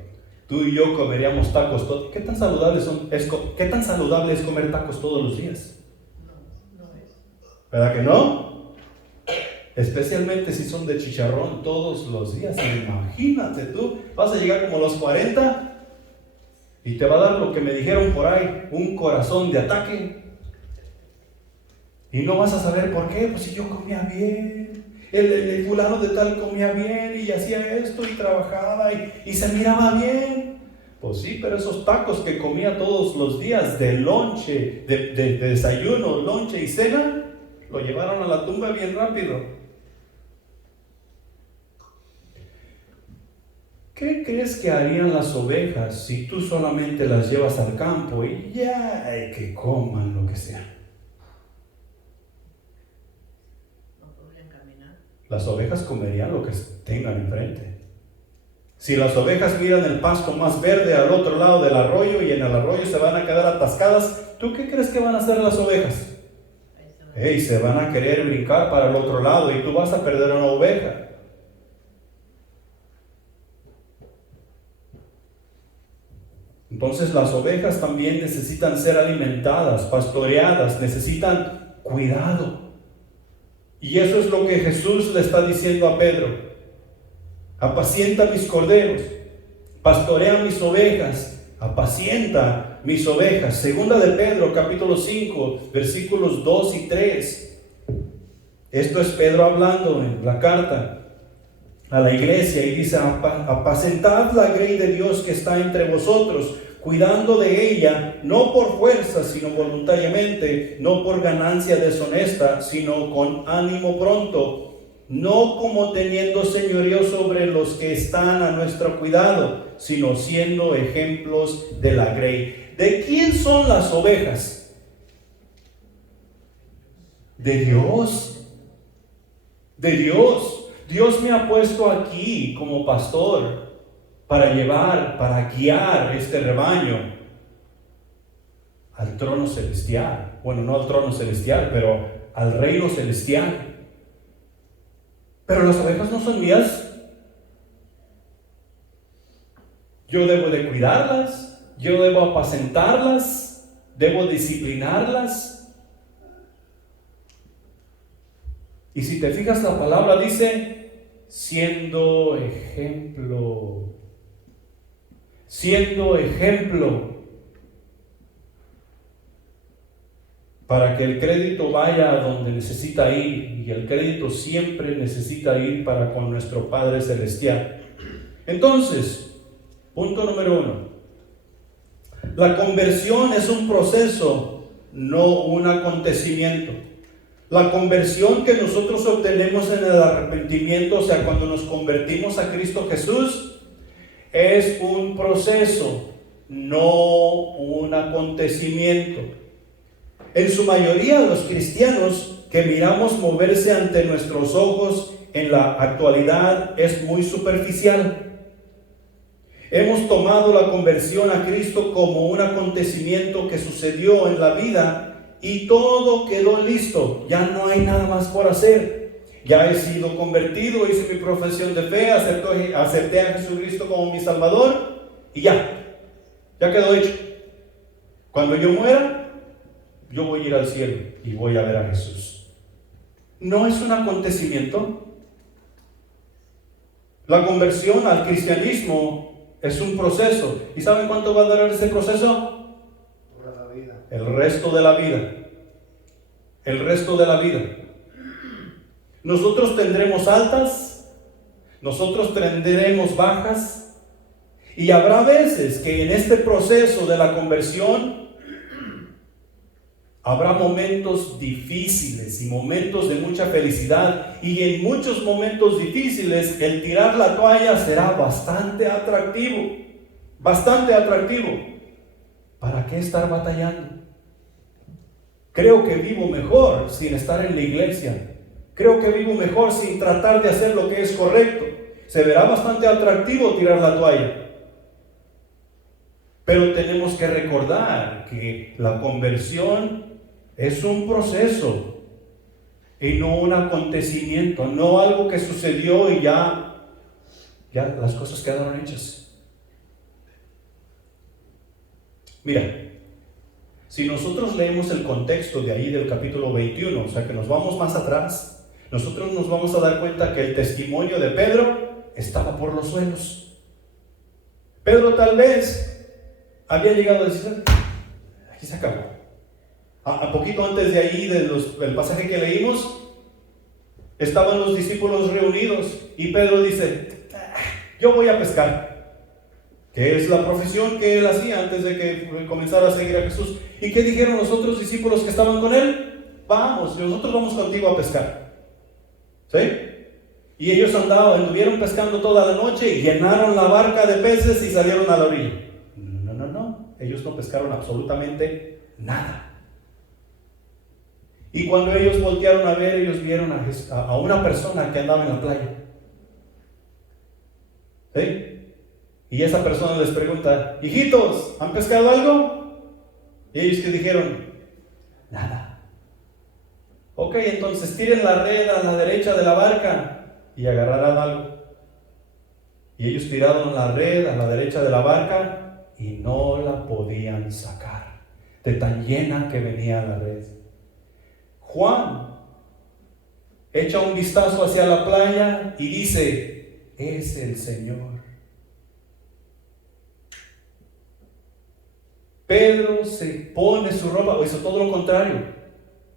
tú y yo comeríamos tacos todos. ¿Qué tan saludable es comer tacos todos los días? No es. ¿Verdad que no? Especialmente si son de chicharrón todos los días. Imagínate tú, vas a llegar como a los 40 y te va a dar lo que me dijeron por ahí, un corazón de ataque. Y no vas a saber por qué. Pues si yo comía bien, el fulano de tal comía bien y hacía esto y trabajaba y se miraba bien. Pues sí, pero esos tacos que comía todos los días de lonche, de desayuno, lonche y cena, lo llevaron a la tumba bien rápido. ¿Qué crees que harían las ovejas si tú solamente las llevas al campo y ya que coman lo que sea? No podrían caminar. Las ovejas comerían lo que tengan enfrente. Si las ovejas miran el pasto más verde al otro lado del arroyo y en el arroyo se van a quedar atascadas, ¿tú qué crees que van a hacer las ovejas? Se van a querer brincar para el otro lado y tú vas a perder una oveja. Entonces las ovejas también necesitan ser alimentadas, pastoreadas, necesitan cuidado. Y eso es lo que Jesús le está diciendo a Pedro. Apacienta mis corderos, pastorea mis ovejas, apacienta mis ovejas. Segunda de Pedro, capítulo 5, versículos 2 y 3. Esto es Pedro hablando en la carta a la iglesia y dice: apacentad la grey de Dios que está entre vosotros, cuidando de ella, no por fuerza, sino voluntariamente, no por ganancia deshonesta, sino con ánimo pronto, no como teniendo señorío sobre los que están a nuestro cuidado, sino siendo ejemplos de la grey. ¿De quién son las ovejas? De Dios. De Dios. Dios me ha puesto aquí como pastor para llevar, para guiar este rebaño al trono celestial. Bueno, no al trono celestial, pero al reino celestial. Pero las ovejas no son mías. Yo debo de cuidarlas, yo debo apacentarlas, debo disciplinarlas. Y si te fijas, la palabra dice: siendo ejemplo. Siendo ejemplo. Para que el crédito vaya a donde necesita ir. Y el crédito siempre necesita ir para con nuestro Padre Celestial. Entonces, punto número 1. La conversión es un proceso, no un acontecimiento. La conversión que nosotros obtenemos en el arrepentimiento, o sea, cuando nos convertimos a Cristo Jesús, es un proceso, no un acontecimiento. En su mayoría, los cristianos que miramos moverse ante nuestros ojos en la actualidad es muy superficial. Hemos tomado la conversión a Cristo como un acontecimiento que sucedió en la vida y todo quedó listo, ya no hay nada más por hacer. Ya he sido convertido, hice mi profesión de fe, acepté a Jesucristo como mi Salvador y ya quedó hecho. Cuando yo muera, yo voy a ir al cielo y voy a ver a Jesús. No es un acontecimiento. La conversión al cristianismo es un proceso. ¿Y saben cuánto va a durar ese proceso? El resto de la vida. El resto de la vida. Nosotros tendremos altas, nosotros tendremos bajas, y habrá veces que en este proceso de la conversión habrá momentos difíciles y momentos de mucha felicidad, y en muchos momentos difíciles el tirar la toalla será bastante atractivo. Bastante atractivo. ¿Para qué estar batallando? Creo que vivo mejor sin estar en la iglesia. Creo que vivo mejor sin tratar de hacer lo que es correcto. Se verá bastante atractivo tirar la toalla. Pero tenemos que recordar que la conversión es un proceso y no un acontecimiento, no algo que sucedió y ya las cosas quedaron hechas. Mira, si nosotros leemos el contexto de ahí del capítulo 21, o sea que nos vamos más atrás, nosotros nos vamos a dar cuenta que el testimonio de Pedro estaba por los suelos. Pedro tal vez había llegado a decir: aquí se acabó. A poquito antes de ahí, del pasaje que leímos, estaban los discípulos reunidos y Pedro dice: yo voy a pescar. Que es la profesión que él hacía antes de que comenzara a seguir a Jesús. ¿Y qué dijeron los otros discípulos que estaban con él? Vamos, nosotros vamos contigo a pescar. ¿Sí? Y ellos anduvieron pescando toda la noche y llenaron la barca de peces y salieron a la orilla. No, ellos no pescaron absolutamente nada. Y cuando ellos voltearon a ver, ellos vieron a una persona que andaba en la playa. ¿Sí? Y esa persona les pregunta: hijitos, ¿han pescado algo? Y ellos que dijeron: nada. Ok, entonces tiren la red a la derecha de la barca y agarrarán algo. Y ellos tiraron la red a la derecha de la barca y no la podían sacar, de tan llena que venía la red. Juan echa un vistazo hacia la playa y dice: es el Señor. Pedro se pone su ropa, o hizo todo lo contrario.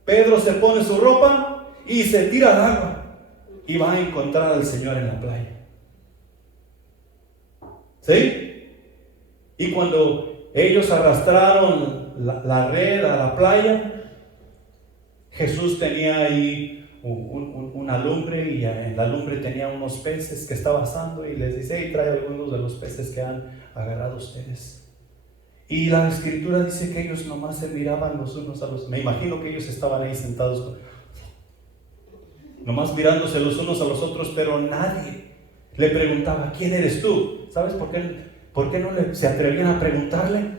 Pedro se pone su ropa y se tira al agua y va a encontrar al Señor en la playa. ¿Sí? Y cuando ellos arrastraron la red a la playa, Jesús tenía ahí una lumbre, y en la lumbre tenía unos peces que estaba asando, y les dice: hey, trae algunos de los peces que han agarrado ustedes. Y la escritura dice que ellos nomás se miraban los unos a los otros. Me imagino que ellos estaban ahí sentados, nomás mirándose los unos a los otros, pero nadie le preguntaba: ¿quién eres tú? ¿Sabes por qué no se atrevían a preguntarle?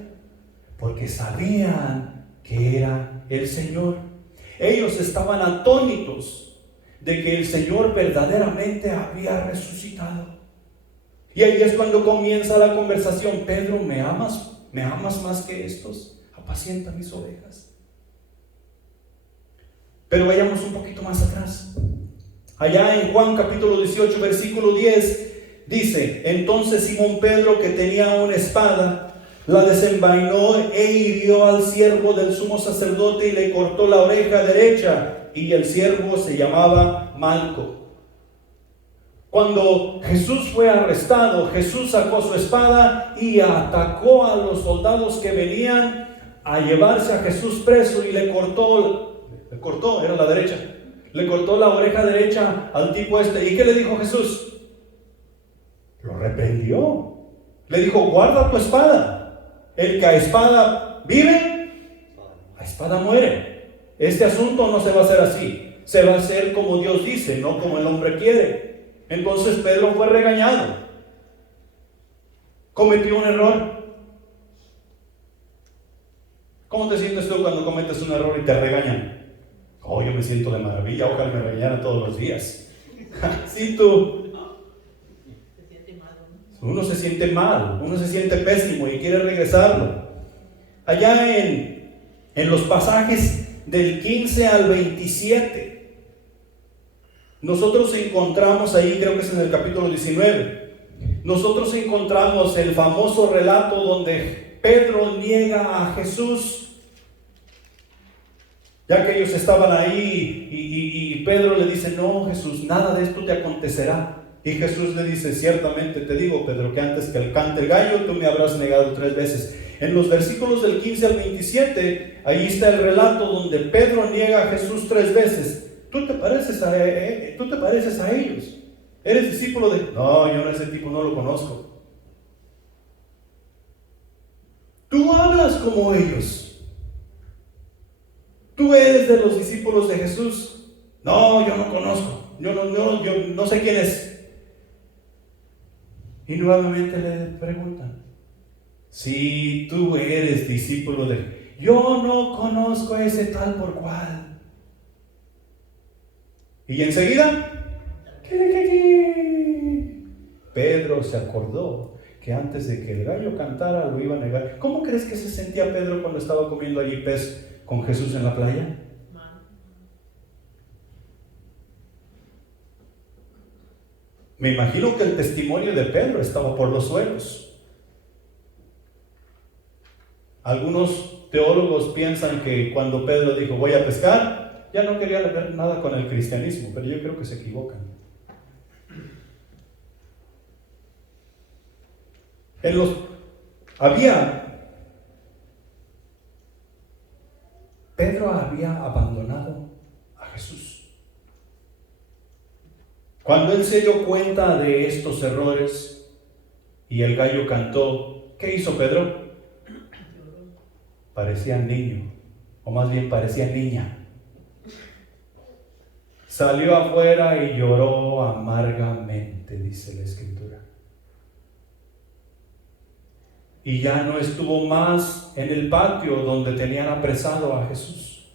Porque sabían que era el Señor. Ellos estaban atónitos de que el Señor verdaderamente había resucitado. Y ahí es cuando comienza la conversación: Pedro, ¿me amas? ¿Me amas más que estos? Apacienta mis ovejas. Pero vayamos un poquito más atrás. Allá en Juan capítulo 18, versículo 10, dice: entonces Simón Pedro, que tenía una espada, la desenvainó e hirió al siervo del sumo sacerdote y le cortó la oreja derecha, y el siervo se llamaba Malco. Cuando Jesús fue arrestado, Jesús sacó su espada y atacó a los soldados que venían a llevarse a Jesús preso, y le cortó, era la derecha, le cortó la oreja derecha al tipo este. ¿Y qué le dijo Jesús? Lo reprendió. Le dijo: guarda tu espada. El que a espada vive, a espada muere. Este asunto no se va a hacer así. Se va a hacer como Dios dice, no como el hombre quiere. Entonces Pedro fue regañado. Cometió un error. ¿Cómo te sientes tú cuando cometes un error y te regañan? Oh, yo me siento de maravilla. Ojalá me regañaran todos los días. Sí, tú. Uno se siente mal, uno se siente pésimo y quiere regresarlo. Allá en los pasajes del 15 al 27, nosotros encontramos ahí, creo que es en el capítulo 19, nosotros encontramos el famoso relato donde Pedro niega a Jesús, ya que ellos estaban ahí y Pedro le dice: no, Jesús, nada de esto te acontecerá. Y Jesús le dice: ciertamente te digo, Pedro, que antes que cante el gallo, tú me habrás negado 3 veces. En los versículos del 15 al 27, ahí está el relato donde Pedro niega a Jesús 3 veces. ¿Tú te pareces a ellos? ¿Eres discípulo de...? No, yo a ese tipo no lo conozco. Tú hablas como ellos. ¿Tú eres de los discípulos de Jesús? No, yo no conozco. Yo no sé quién es. Y nuevamente le preguntan: si tú eres discípulo de... Yo no conozco a ese tal por cual. Y enseguida, Pedro se acordó que antes de que el gallo cantara lo iba a negar. ¿Cómo crees que se sentía Pedro cuando estaba comiendo allí pez con Jesús en la playa? Me imagino que el testimonio de Pedro estaba por los suelos. Algunos teólogos piensan que cuando Pedro dijo: voy a pescar, ya no quería ver nada con el cristianismo, pero yo creo que se equivocan. Pedro había abandonado a Jesús. Cuando él se dio cuenta de estos errores y el gallo cantó, ¿qué hizo Pedro? Parecía niño, o más bien parecía niña. Salió afuera y lloró amargamente, dice la escritura. y ya no estuvo más en el patio donde tenían apresado a Jesús.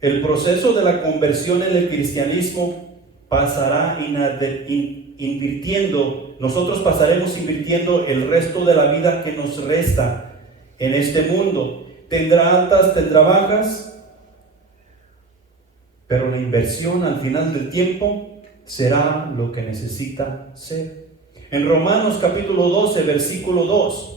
El proceso de la conversión en el cristianismo pasará invirtiendo, nosotros pasaremos invirtiendo el resto de la vida que nos resta en este mundo. Tendrá altas, tendrá bajas, pero la inversión al final del tiempo será lo que necesita ser. En Romanos capítulo 12, versículo 2,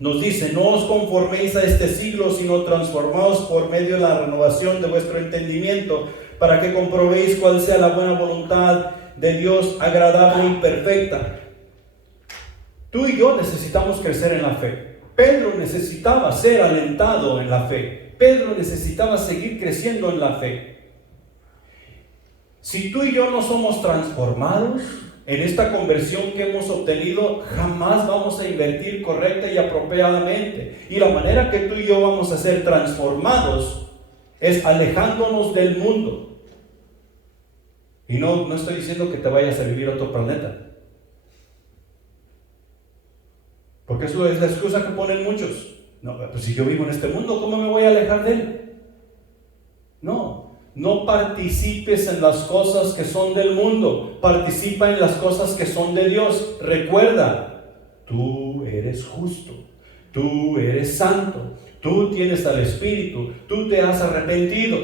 nos dice: no os conforméis a este siglo, sino transformaos por medio de la renovación de vuestro entendimiento, para que comprobéis cuál sea la buena voluntad de Dios, agradable y perfecta. Tú y yo necesitamos crecer en la fe. Pedro necesitaba ser alentado en la fe. Pedro necesitaba seguir creciendo en la fe. Si tú y yo no somos transformados en esta conversión que hemos obtenido, jamás vamos a invertir correcta y apropiadamente. Y la manera que tú y yo vamos a ser transformados es alejándonos del mundo. Y no estoy diciendo que te vayas a vivir a otro planeta, porque eso es la excusa que ponen muchos. No, pues si yo vivo en este mundo, ¿cómo me voy a alejar de él? No participes en las cosas que son del mundo, participa en las cosas que son de Dios. Recuerda, tú eres justo, tú eres santo, tú tienes al Espíritu, tú te has arrepentido.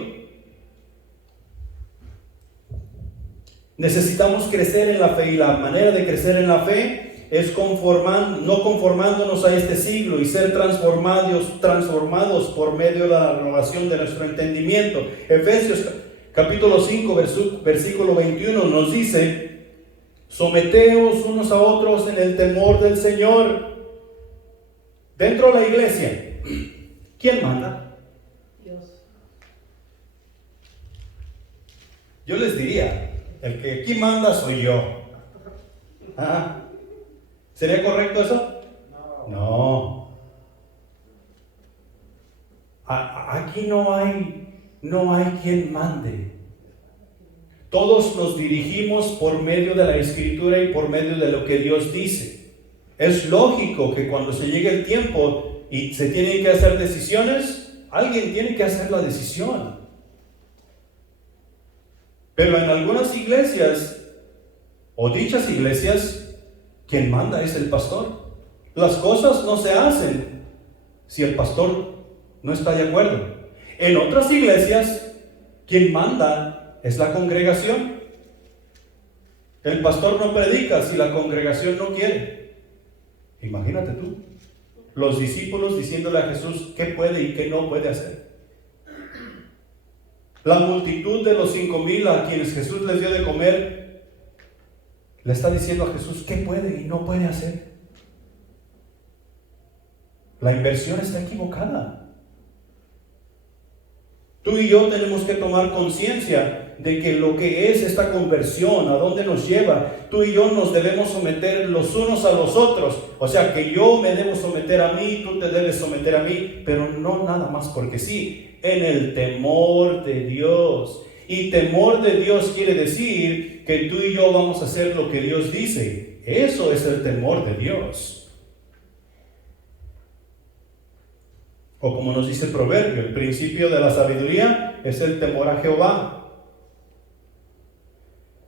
Necesitamos crecer en la fe, y la manera de crecer en la fe es no conformándonos a este siglo, y ser transformados por medio de la renovación de nuestro entendimiento. Efesios capítulo 5, versículo 21 nos dice: someteos unos a otros en el temor del Señor. Dentro de la iglesia, ¿quién manda? Dios. Yo les diría, el que aquí manda soy yo. ¿Ah? ¿Sería correcto eso? No. Aquí no hay quien mande. Todos nos dirigimos por medio de la Escritura y por medio de lo que Dios dice. Es lógico que cuando se llegue el tiempo y se tienen que hacer decisiones, alguien tiene que hacer la decisión. Pero en algunas iglesias, o dichas iglesias, quien manda es el pastor. Las cosas no se hacen si el pastor no está de acuerdo. En otras iglesias, quien manda es la congregación. El pastor no predica si la congregación no quiere. Imagínate tú, los discípulos diciéndole a Jesús qué puede y qué no puede hacer. La multitud de los 5,000 a quienes Jesús les dio de comer, le está diciendo a Jesús qué puede y no puede hacer. La inversión está equivocada. Tú y yo tenemos que tomar conciencia de que lo que es esta conversión, a dónde nos lleva. Tú y yo nos debemos someter los unos a los otros. O sea, que yo me debo someter a mí, tú te debes someter a mí, pero no nada más porque sí, en el temor de Dios. Y temor de Dios quiere decir que tú y yo vamos a hacer lo que Dios dice. Eso es el temor de Dios. O como nos dice el proverbio, el principio de la sabiduría es el temor a Jehová.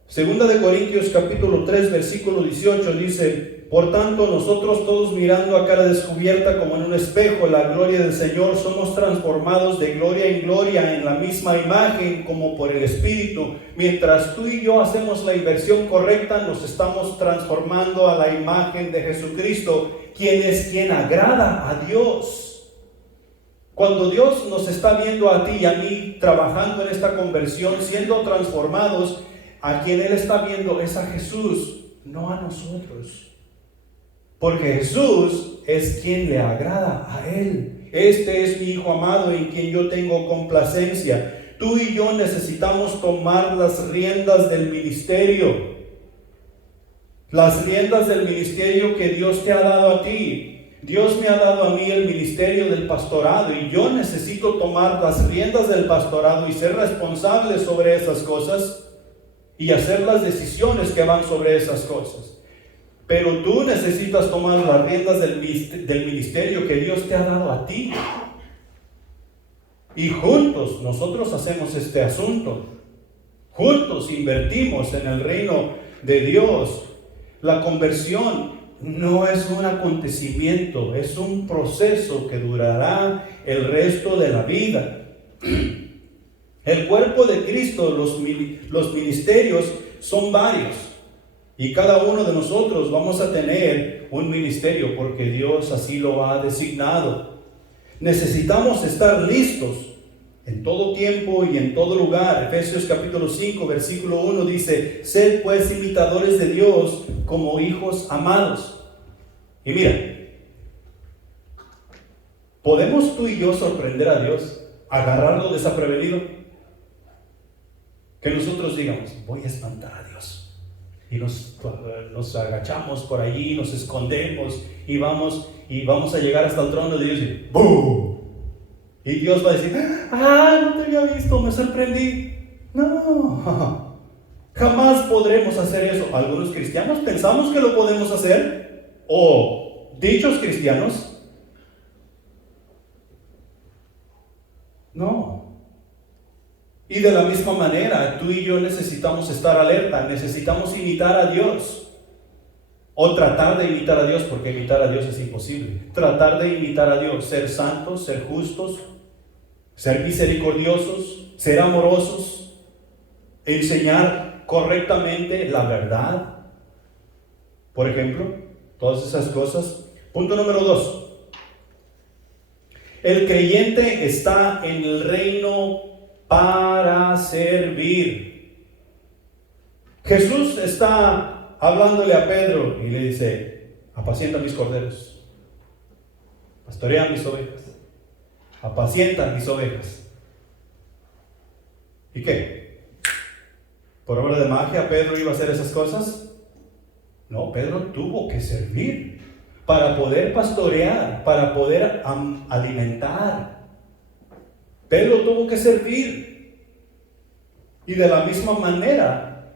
Segunda de Corintios capítulo 3, versículo 18 dice: por tanto, nosotros todos mirando a cara descubierta como en un espejo la gloria del Señor, somos transformados de gloria en gloria en la misma imagen como por el Espíritu. Mientras tú y yo hacemos la inversión correcta, nos estamos transformando a la imagen de Jesucristo, quien es quien agrada a Dios. Cuando Dios nos está viendo a ti y a mí trabajando en esta conversión, siendo transformados, a quien Él está viendo es a Jesús, no a nosotros. Porque Jesús es quien le agrada a Él. Este es mi Hijo amado en quien yo tengo complacencia. Tú y yo necesitamos tomar las riendas del ministerio. Las riendas del ministerio que Dios te ha dado a ti. Dios me ha dado a mí el ministerio del pastorado y yo necesito tomar las riendas del pastorado y ser responsable sobre esas cosas y hacer las decisiones que van sobre esas cosas. Pero tú necesitas tomar las riendas del ministerio que Dios te ha dado a ti. Y juntos nosotros hacemos este asunto. Juntos invertimos en el reino de Dios. La conversión no es un acontecimiento, es un proceso que durará el resto de la vida. El cuerpo de Cristo, los ministerios son varios. Y cada uno de nosotros vamos a tener un ministerio porque Dios así lo ha designado. Necesitamos estar listos en todo tiempo y en todo lugar. Efesios capítulo 5, versículo 1 dice: sed pues imitadores de Dios como hijos amados. Y mira, ¿podemos tú y yo sorprender a Dios? ¿Agarrarlo desprevenido? Que nosotros digamos: voy a espantar a Dios. Y nos agachamos por allí, nos escondemos y vamos a llegar hasta el trono de Dios y ¡boom! Y Dios va a decir: no te había visto, me sorprendí. No, jamás podremos hacer eso. Algunos cristianos pensamos que lo podemos hacer, o dichos cristianos, no. Y de la misma manera, tú y yo necesitamos estar alerta, necesitamos imitar a Dios, o tratar de imitar a Dios, porque imitar a Dios es imposible. Tratar de imitar a Dios, ser santos, ser justos, ser misericordiosos, ser amorosos, enseñar correctamente la verdad. Por ejemplo, todas esas cosas. Punto número 2. El creyente está en el reino para servir. Jesús está hablándole a Pedro y le dice: apacienta mis corderos, pastorea mis ovejas, apacienta mis ovejas. ¿Y qué? ¿Por obra de magia Pedro iba a hacer esas cosas? No, Pedro tuvo que servir para poder pastorear, para poder alimentar. Pedro tuvo que servir. Y de la misma manera,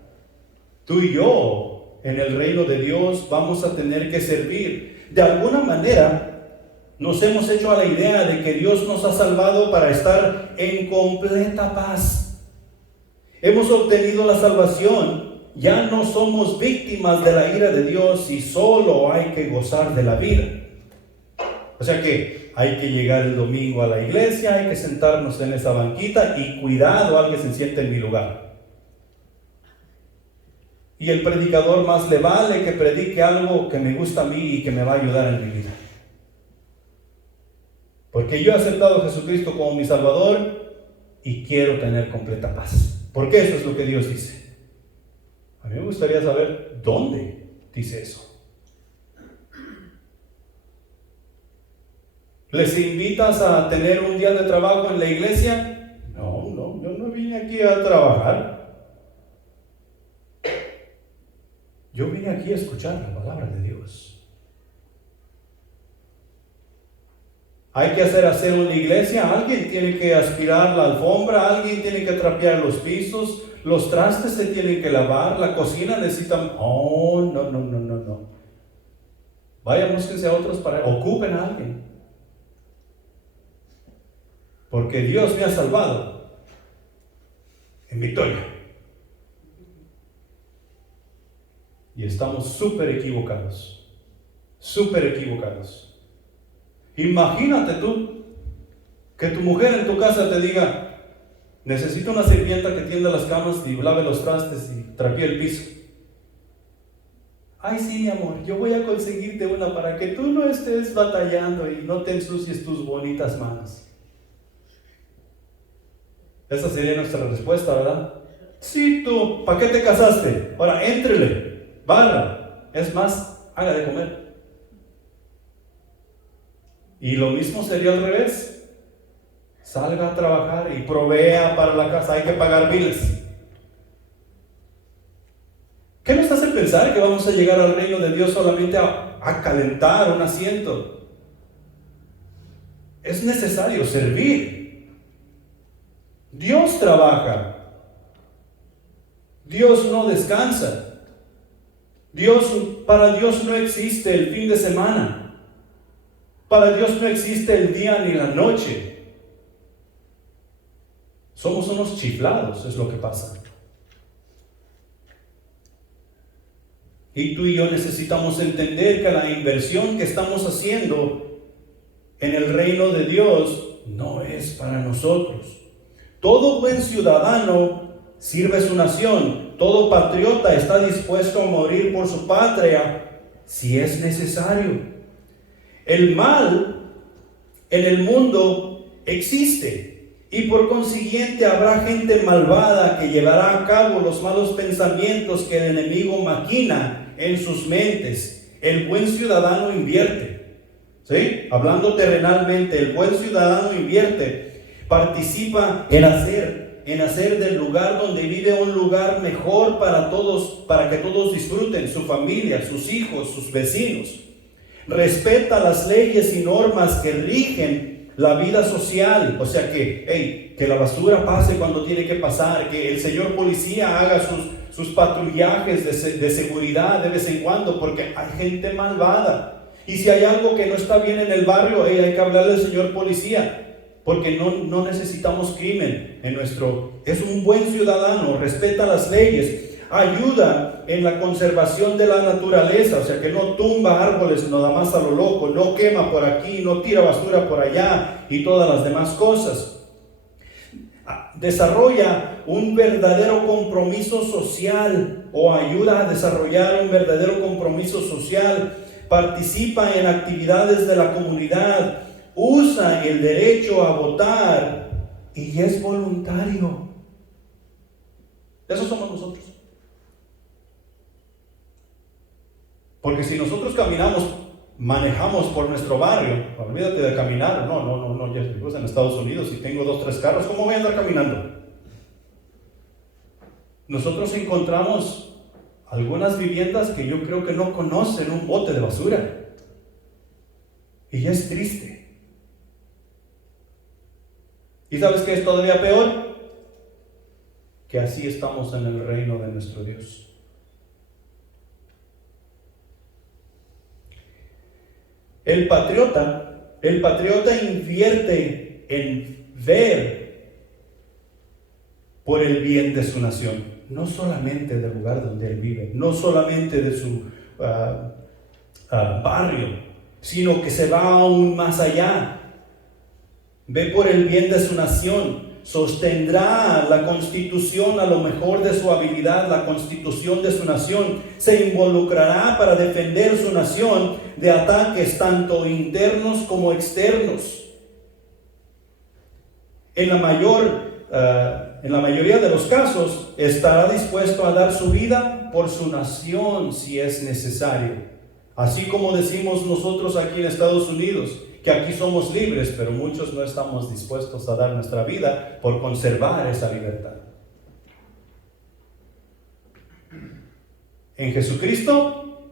tú y yo, en el reino de Dios, vamos a tener que servir. De alguna manera, nos hemos hecho a la idea de que Dios nos ha salvado para estar en completa paz. Hemos obtenido la salvación, ya no somos víctimas de la ira de Dios y solo hay que gozar de la vida. O sea que hay que llegar el domingo a la iglesia, hay que sentarnos en esa banquita y cuidado, alguien se siente en mi lugar. Y el predicador más le vale que predique algo que me gusta a mí y que me va a ayudar en mi vida. Porque yo he aceptado a Jesucristo como mi Salvador y quiero tener completa paz. Porque eso es lo que Dios dice. A mí me gustaría saber dónde dice eso. ¿Les invitas a tener un día de trabajo en la iglesia? No, yo no vine aquí a trabajar. Yo vine aquí a escuchar la palabra de Dios. Hay que hacer una iglesia. Alguien tiene que aspirar la alfombra, alguien tiene que trapear los pisos, los trastes se tienen que lavar, la cocina necesita... No. Vayan, búsquense a otros para... Ocupen a alguien. Porque Dios me ha salvado en victoria. Y estamos súper equivocados. Imagínate tú que tu mujer en tu casa te diga: necesito una sirvienta que tienda las camas y lave los trastes y trapee el piso. Ay, sí, mi amor, yo voy a conseguirte una para que tú no estés batallando y no te ensucies tus bonitas manos. Esa sería nuestra respuesta, ¿verdad? Sí, tú, ¿para qué te casaste? Ahora, éntrele, barra, es más, haga de comer. Y lo mismo sería al revés. Salga a trabajar y provea para la casa, hay que pagar biles. ¿Qué nos hace pensar que vamos a llegar al reino de Dios solamente a calentar un asiento? Es necesario servir. Dios trabaja. Dios no descansa. Para Dios no existe el fin de semana. Para Dios no existe el día ni la noche. Somos unos chiflados, es lo que pasa. Y tú y yo necesitamos entender que la inversión que estamos haciendo en el reino de Dios no es para nosotros. Todo buen ciudadano sirve a su nación. Todo patriota está dispuesto a morir por su patria si es necesario. El mal en el mundo existe y por consiguiente habrá gente malvada que llevará a cabo los malos pensamientos que el enemigo maquina en sus mentes. El buen ciudadano invierte. ¿Sí? Hablando terrenalmente, el buen ciudadano invierte, participa en hacer del lugar donde vive un lugar mejor para todos, para que todos disfruten, su familia, sus hijos, sus vecinos. Respeta las leyes y normas que rigen la vida social, o sea que la basura pase cuando tiene que pasar, que el señor policía haga sus patrullajes de seguridad de vez en cuando, porque hay gente malvada. Y si hay algo que no está bien en el barrio, hay que hablarle al señor policía, porque no necesitamos crimen en nuestro. Es un buen ciudadano, respeta las leyes, ayuda en la conservación de la naturaleza, o sea que no tumba árboles nada más a lo loco, no quema por aquí, no tira basura por allá y todas las demás cosas. Desarrolla un verdadero compromiso social o ayuda a desarrollar un verdadero compromiso social, participa en actividades de la comunidad, usa el derecho a votar y es voluntario. Esos somos nosotros. Porque si nosotros manejamos por nuestro barrio, olvídate de caminar, no, ya vivo en Estados Unidos y tengo 2, 3 carros, ¿cómo voy a andar caminando? Nosotros encontramos algunas viviendas que yo creo que no conocen un bote de basura. Y ya es triste. ¿Y sabes qué es todavía peor? Que así estamos en el reino de nuestro Dios. El patriota invierte en ver por el bien de su nación, no solamente del lugar donde él vive, no solamente de su barrio, sino que se va aún más allá. Ve por el bien de su nación, sostendrá la constitución a lo mejor de su habilidad, la constitución de su nación, se involucrará para defender su nación de ataques tanto internos como externos. En la mayoría de los casos estará dispuesto a dar su vida por su nación si es necesario. Así como decimos nosotros aquí en Estados Unidos, que aquí somos libres, pero muchos no estamos dispuestos a dar nuestra vida por conservar esa libertad. En Jesucristo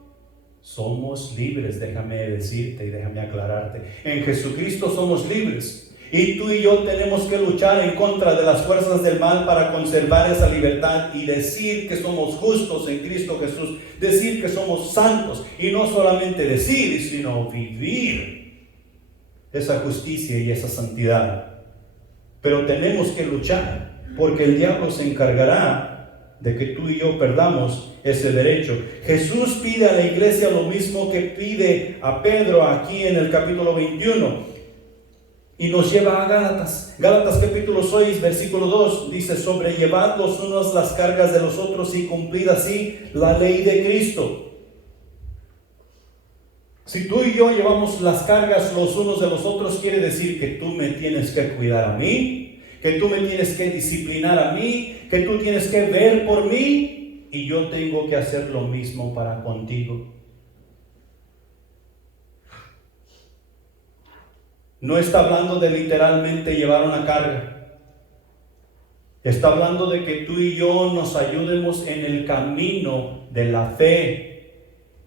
somos libres, déjame decirte y déjame aclararte. En Jesucristo somos libres. Y tú y yo tenemos que luchar en contra de las fuerzas del mal para conservar esa libertad y decir que somos justos en Cristo Jesús, decir que somos santos, y no solamente decir, sino vivir esa justicia y esa santidad. Pero tenemos que luchar, porque el diablo se encargará de que tú y yo perdamos ese derecho. Jesús pide a la iglesia lo mismo que pide a Pedro aquí en el capítulo 21. Y nos lleva a Gálatas. Gálatas capítulo 6, versículo 2, dice: sobrellevad los unos las cargas de los otros y cumplid así la ley de Cristo. Si tú y yo llevamos las cargas los unos de los otros, quiere decir que tú me tienes que cuidar a mí, que tú me tienes que disciplinar a mí, que tú tienes que ver por mí, y yo tengo que hacer lo mismo para contigo. No está hablando de literalmente llevar una carga. Está hablando de que tú y yo nos ayudemos en el camino de la fe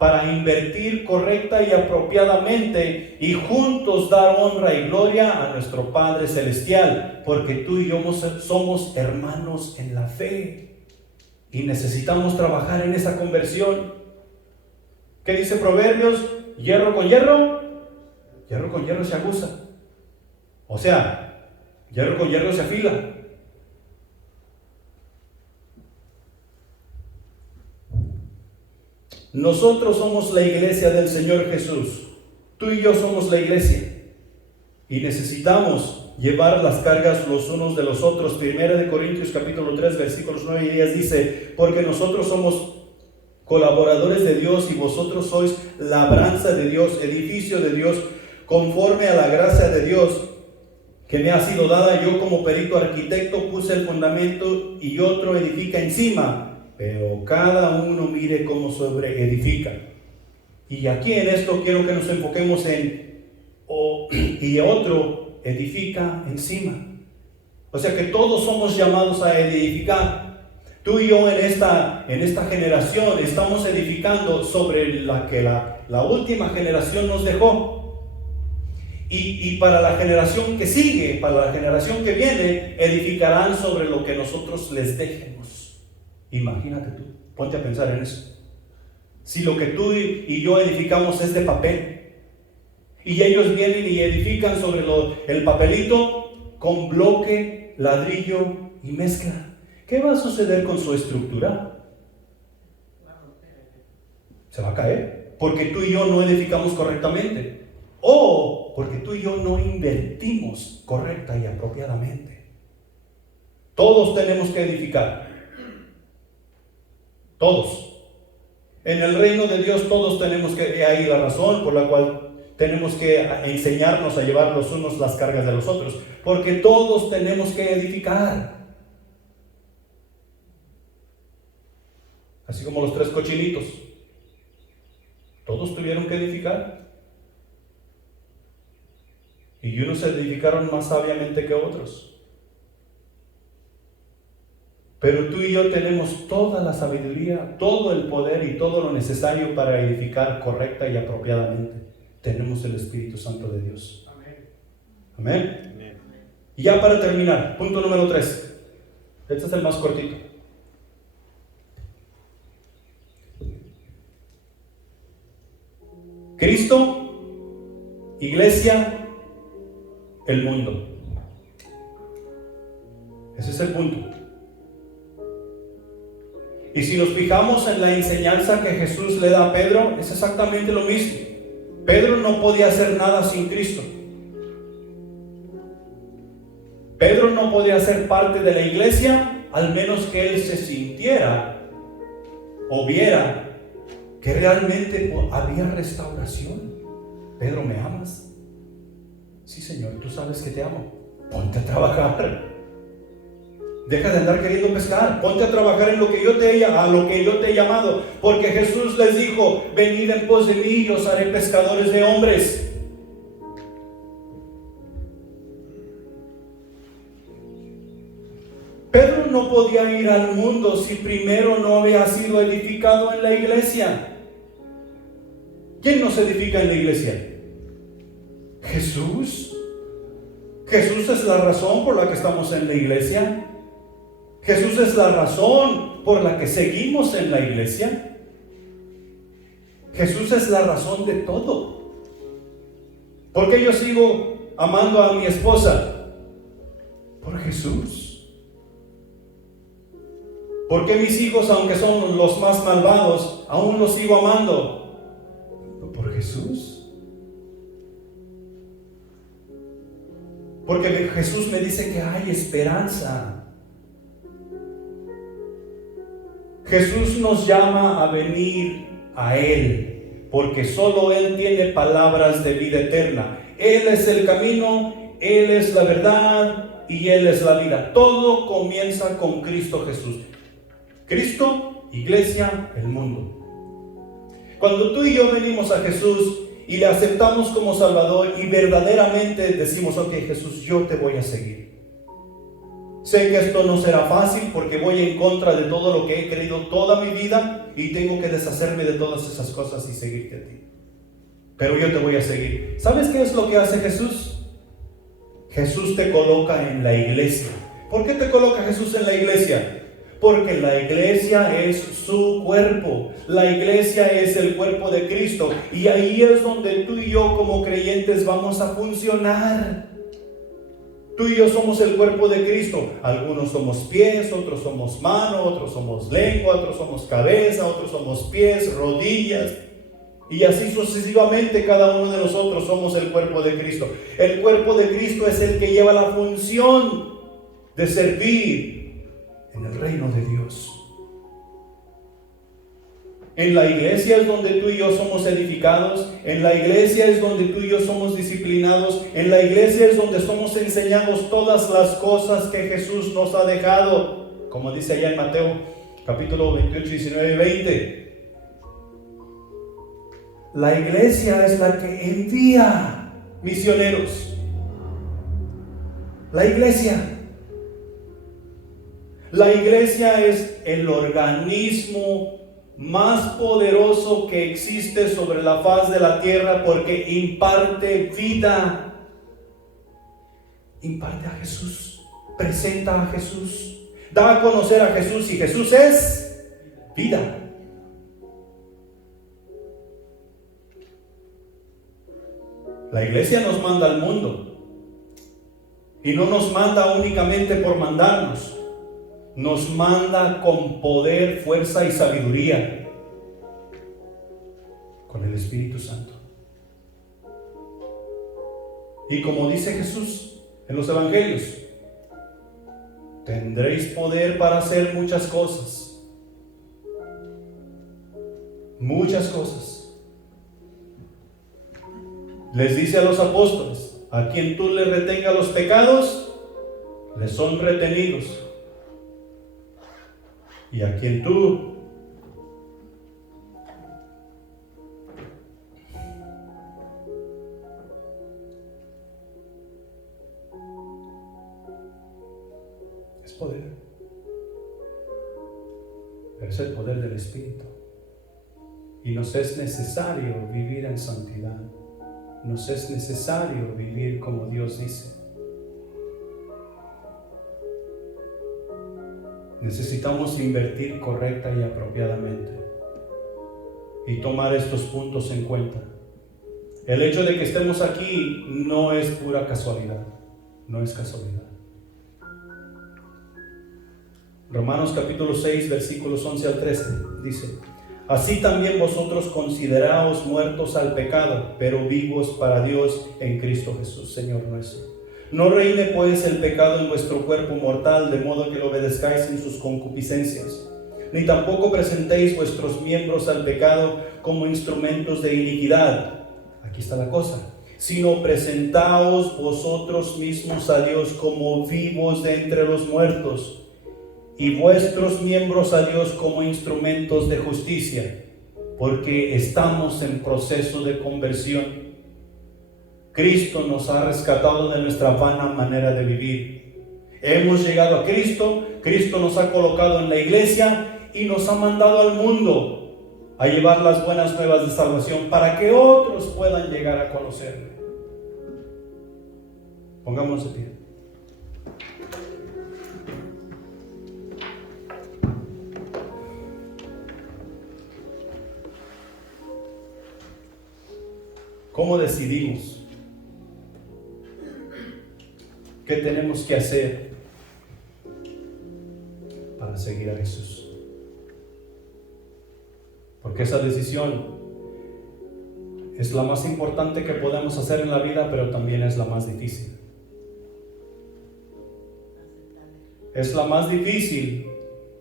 para invertir correcta y apropiadamente y juntos dar honra y gloria a nuestro Padre Celestial, porque tú y yo somos hermanos en la fe y necesitamos trabajar en esa conversión. ¿Qué dice Proverbios? Hierro con hierro se aguza. O sea, hierro con hierro se afila. Nosotros somos la iglesia del Señor Jesús. Tú y yo somos la iglesia. Y necesitamos llevar las cargas los unos de los otros. 1 Corintios capítulo 3, versículos 9 y 10 dice: porque nosotros somos colaboradores de Dios y vosotros sois labranza de Dios, edificio de Dios, conforme a la gracia de Dios que me ha sido dada. Yo como perito arquitecto puse el fundamento y otro edifica encima. Pero cada uno mire cómo sobre edifica. Y aquí en esto quiero que nos enfoquemos en y otro edifica encima. O sea que todos somos llamados a edificar. Tú y yo en esta generación estamos edificando sobre la que la última generación nos dejó. Y para la generación que sigue, para la generación que viene, edificarán sobre lo que nosotros les dejemos. Imagínate tú, ponte a pensar en eso. Si lo que tú y yo edificamos es de papel, y ellos vienen y edifican sobre el papelito con bloque, ladrillo y mezcla, ¿qué va a suceder con su estructura? Se va a caer, porque tú y yo no edificamos correctamente, o porque tú y yo no invertimos correcta y apropiadamente. Todos tenemos que edificar. Todos. En el reino de Dios todos tenemos que, ahí la razón por la cual tenemos que enseñarnos a llevar los unos las cargas de los otros, porque todos tenemos que edificar. Así como los 3 cochinitos, todos tuvieron que edificar. Y unos se edificaron más sabiamente que otros. Pero tú y yo tenemos toda la sabiduría, todo el poder y todo lo necesario para edificar correcta y apropiadamente. Tenemos el Espíritu Santo de Dios. Amén. Amén. Amén. Y ya para terminar, punto número 3. Este es el más cortito. Cristo, iglesia, el mundo. Ese es el punto. Y si nos fijamos en la enseñanza que Jesús le da a Pedro, es exactamente lo mismo. Pedro no podía hacer nada sin Cristo. Pedro no podía ser parte de la iglesia al menos que él se sintiera o viera que realmente había restauración. Pedro, ¿me amas? Sí, Señor, tú sabes que te amo. Ponte a trabajar. Deja de andar queriendo pescar, ponte a trabajar en lo que yo te he llamado, porque Jesús les dijo: venid en pos de mí y os haré pescadores de hombres. Pedro no podía ir al mundo si primero no había sido edificado en la iglesia. ¿Quién nos edifica en la iglesia? Jesús. Jesús es la razón por la que estamos en la iglesia. Jesús es la razón por la que seguimos en la iglesia. Jesús es la razón de todo. ¿Por qué yo sigo amando a mi esposa? Por Jesús. ¿Por qué mis hijos, aunque son los más malvados, aún los sigo amando? Por Jesús. Porque Jesús me dice que hay esperanza. Jesús nos llama a venir a Él, porque solo Él tiene palabras de vida eterna. Él es el camino, Él es la verdad y Él es la vida. Todo comienza con Cristo Jesús. Cristo, iglesia, el mundo. Cuando tú y yo venimos a Jesús y le aceptamos como Salvador y verdaderamente decimos: ok, Jesús, yo te voy a seguir. Sé que esto no será fácil porque voy en contra de todo lo que he creído toda mi vida y tengo que deshacerme de todas esas cosas y seguirte a ti. Pero yo te voy a seguir. ¿Sabes qué es lo que hace Jesús? Jesús te coloca en la iglesia. ¿Por qué te coloca Jesús en la iglesia? Porque la iglesia es su cuerpo. La iglesia es el cuerpo de Cristo. Y ahí es donde tú y yo como creyentes vamos a funcionar. Tú y yo somos el cuerpo de Cristo. Algunos somos pies, otros somos mano, otros somos lengua, otros somos cabeza, otros somos pies, rodillas. Y así sucesivamente cada uno de nosotros somos el cuerpo de Cristo. El cuerpo de Cristo es el que lleva la función de servir en el reino de Dios. En la iglesia es donde tú y yo somos edificados. En la iglesia es donde tú y yo somos disciplinados. En la iglesia es donde somos enseñados todas las cosas que Jesús nos ha dejado. Como dice allá en Mateo capítulo 28, 19 y 20. La iglesia es la que envía misioneros. La iglesia. La iglesia es el organismo más poderoso que existe sobre la faz de la tierra porque imparte vida. Imparte a Jesús. Presenta a Jesús. Da a conocer a Jesús y Jesús es vida. La iglesia nos manda al mundo y no nos manda únicamente por mandarnos, nos manda con poder, fuerza y sabiduría, con el Espíritu Santo. Y como dice Jesús en los evangelios, tendréis poder para hacer muchas cosas, muchas cosas. Les dice a los apóstoles: a quien tú le retenga los pecados, le son retenidos. Y a quien tú es poder. Pero es el poder del Espíritu. Y nos es necesario vivir en santidad. Nos es necesario vivir como Dios dice. Necesitamos invertir correcta y apropiadamente y tomar estos puntos en cuenta. El hecho de que estemos aquí no es pura casualidad, no es casualidad. Romanos capítulo 6, versículos 11 al 13 dice: así también vosotros consideraos muertos al pecado, pero vivos para Dios en Cristo Jesús, Señor nuestro. No reine pues el pecado en vuestro cuerpo mortal, de modo que lo obedezcáis en sus concupiscencias. Ni tampoco presentéis vuestros miembros al pecado como instrumentos de iniquidad. Aquí está la cosa. Sino presentaos vosotros mismos a Dios como vivos de entre los muertos, y vuestros miembros a Dios como instrumentos de justicia, porque estamos en proceso de conversión. Cristo nos ha rescatado de nuestra vana manera de vivir. Hemos llegado a Cristo, Cristo nos ha colocado en la iglesia y nos ha mandado al mundo a llevar las buenas nuevas de salvación para que otros puedan llegar a conocerle. Pongámonos de pie. ¿Cómo decidimos? ¿Qué tenemos que hacer para seguir a Jesús? Porque esa decisión es la más importante que podemos hacer en la vida, pero también es la más difícil. Es la más difícil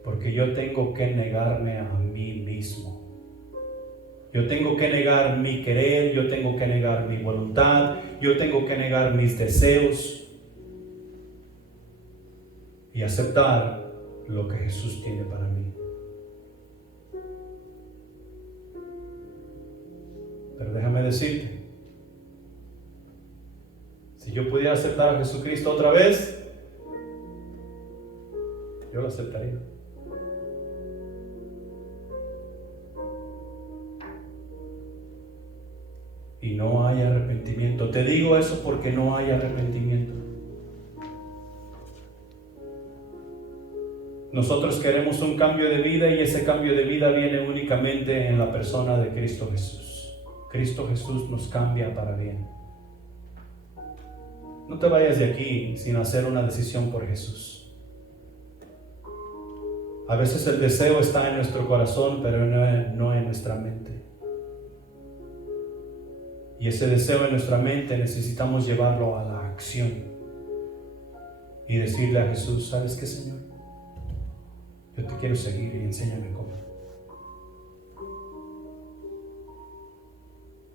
porque yo tengo que negarme a mí mismo. Yo tengo que negar mi querer, yo tengo que negar mi voluntad, yo tengo que negar mis deseos y aceptar lo que Jesús tiene para mí. Pero déjame decirte, si yo pudiera aceptar a Jesucristo otra vez, yo lo aceptaría. Y no hay arrepentimiento. Te digo eso porque no hay arrepentimiento. Nosotros queremos un cambio de vida y ese cambio de vida viene únicamente en la persona de Cristo Jesús. Cristo Jesús nos cambia para bien. No te vayas de aquí sin hacer una decisión por Jesús. A veces el deseo está en nuestro corazón, pero no en nuestra mente. Y ese deseo en nuestra mente necesitamos llevarlo a la acción y decirle a Jesús: ¿sabes qué, Señor? Yo te quiero seguir y enséñame cómo.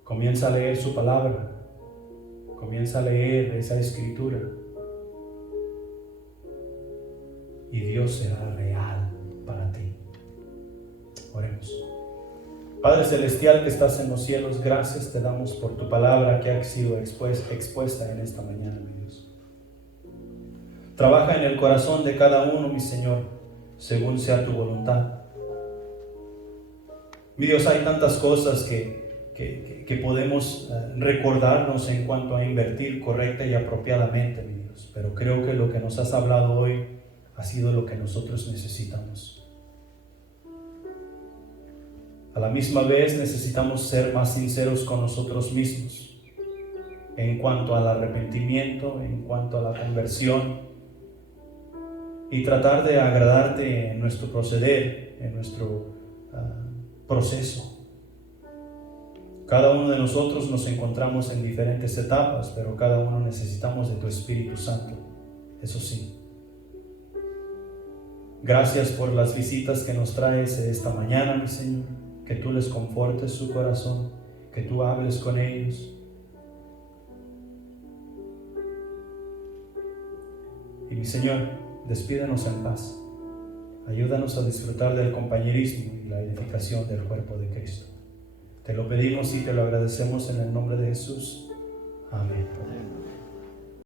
Comienza a leer su palabra. Comienza a leer esa escritura. Y Dios será real para ti. Oremos. Padre Celestial que estás en los cielos, gracias te damos por tu palabra que ha sido expuesta en esta mañana, mi Dios. Trabaja en el corazón de cada uno, mi Señor, según sea tu voluntad. Mi Dios, hay tantas cosas que podemos recordarnos en cuanto a invertir correcta y apropiadamente, mi Dios, pero creo que lo que nos has hablado hoy ha sido lo que nosotros necesitamos. A la misma vez necesitamos ser más sinceros con nosotros mismos en cuanto al arrepentimiento, en cuanto a la conversión, y tratar de agradarte en nuestro proceder, en nuestro proceso. Cada uno de nosotros nos encontramos en diferentes etapas, pero cada uno necesitamos de tu Espíritu Santo, eso sí. Gracias por las visitas que nos traes esta mañana, mi Señor. Que tú les confortes su corazón, que tú hables con ellos. Y mi Señor, despídanos en paz. Ayúdanos a disfrutar del compañerismo y la edificación del cuerpo de Cristo. Te lo pedimos y te lo agradecemos en el nombre de Jesús. Amén.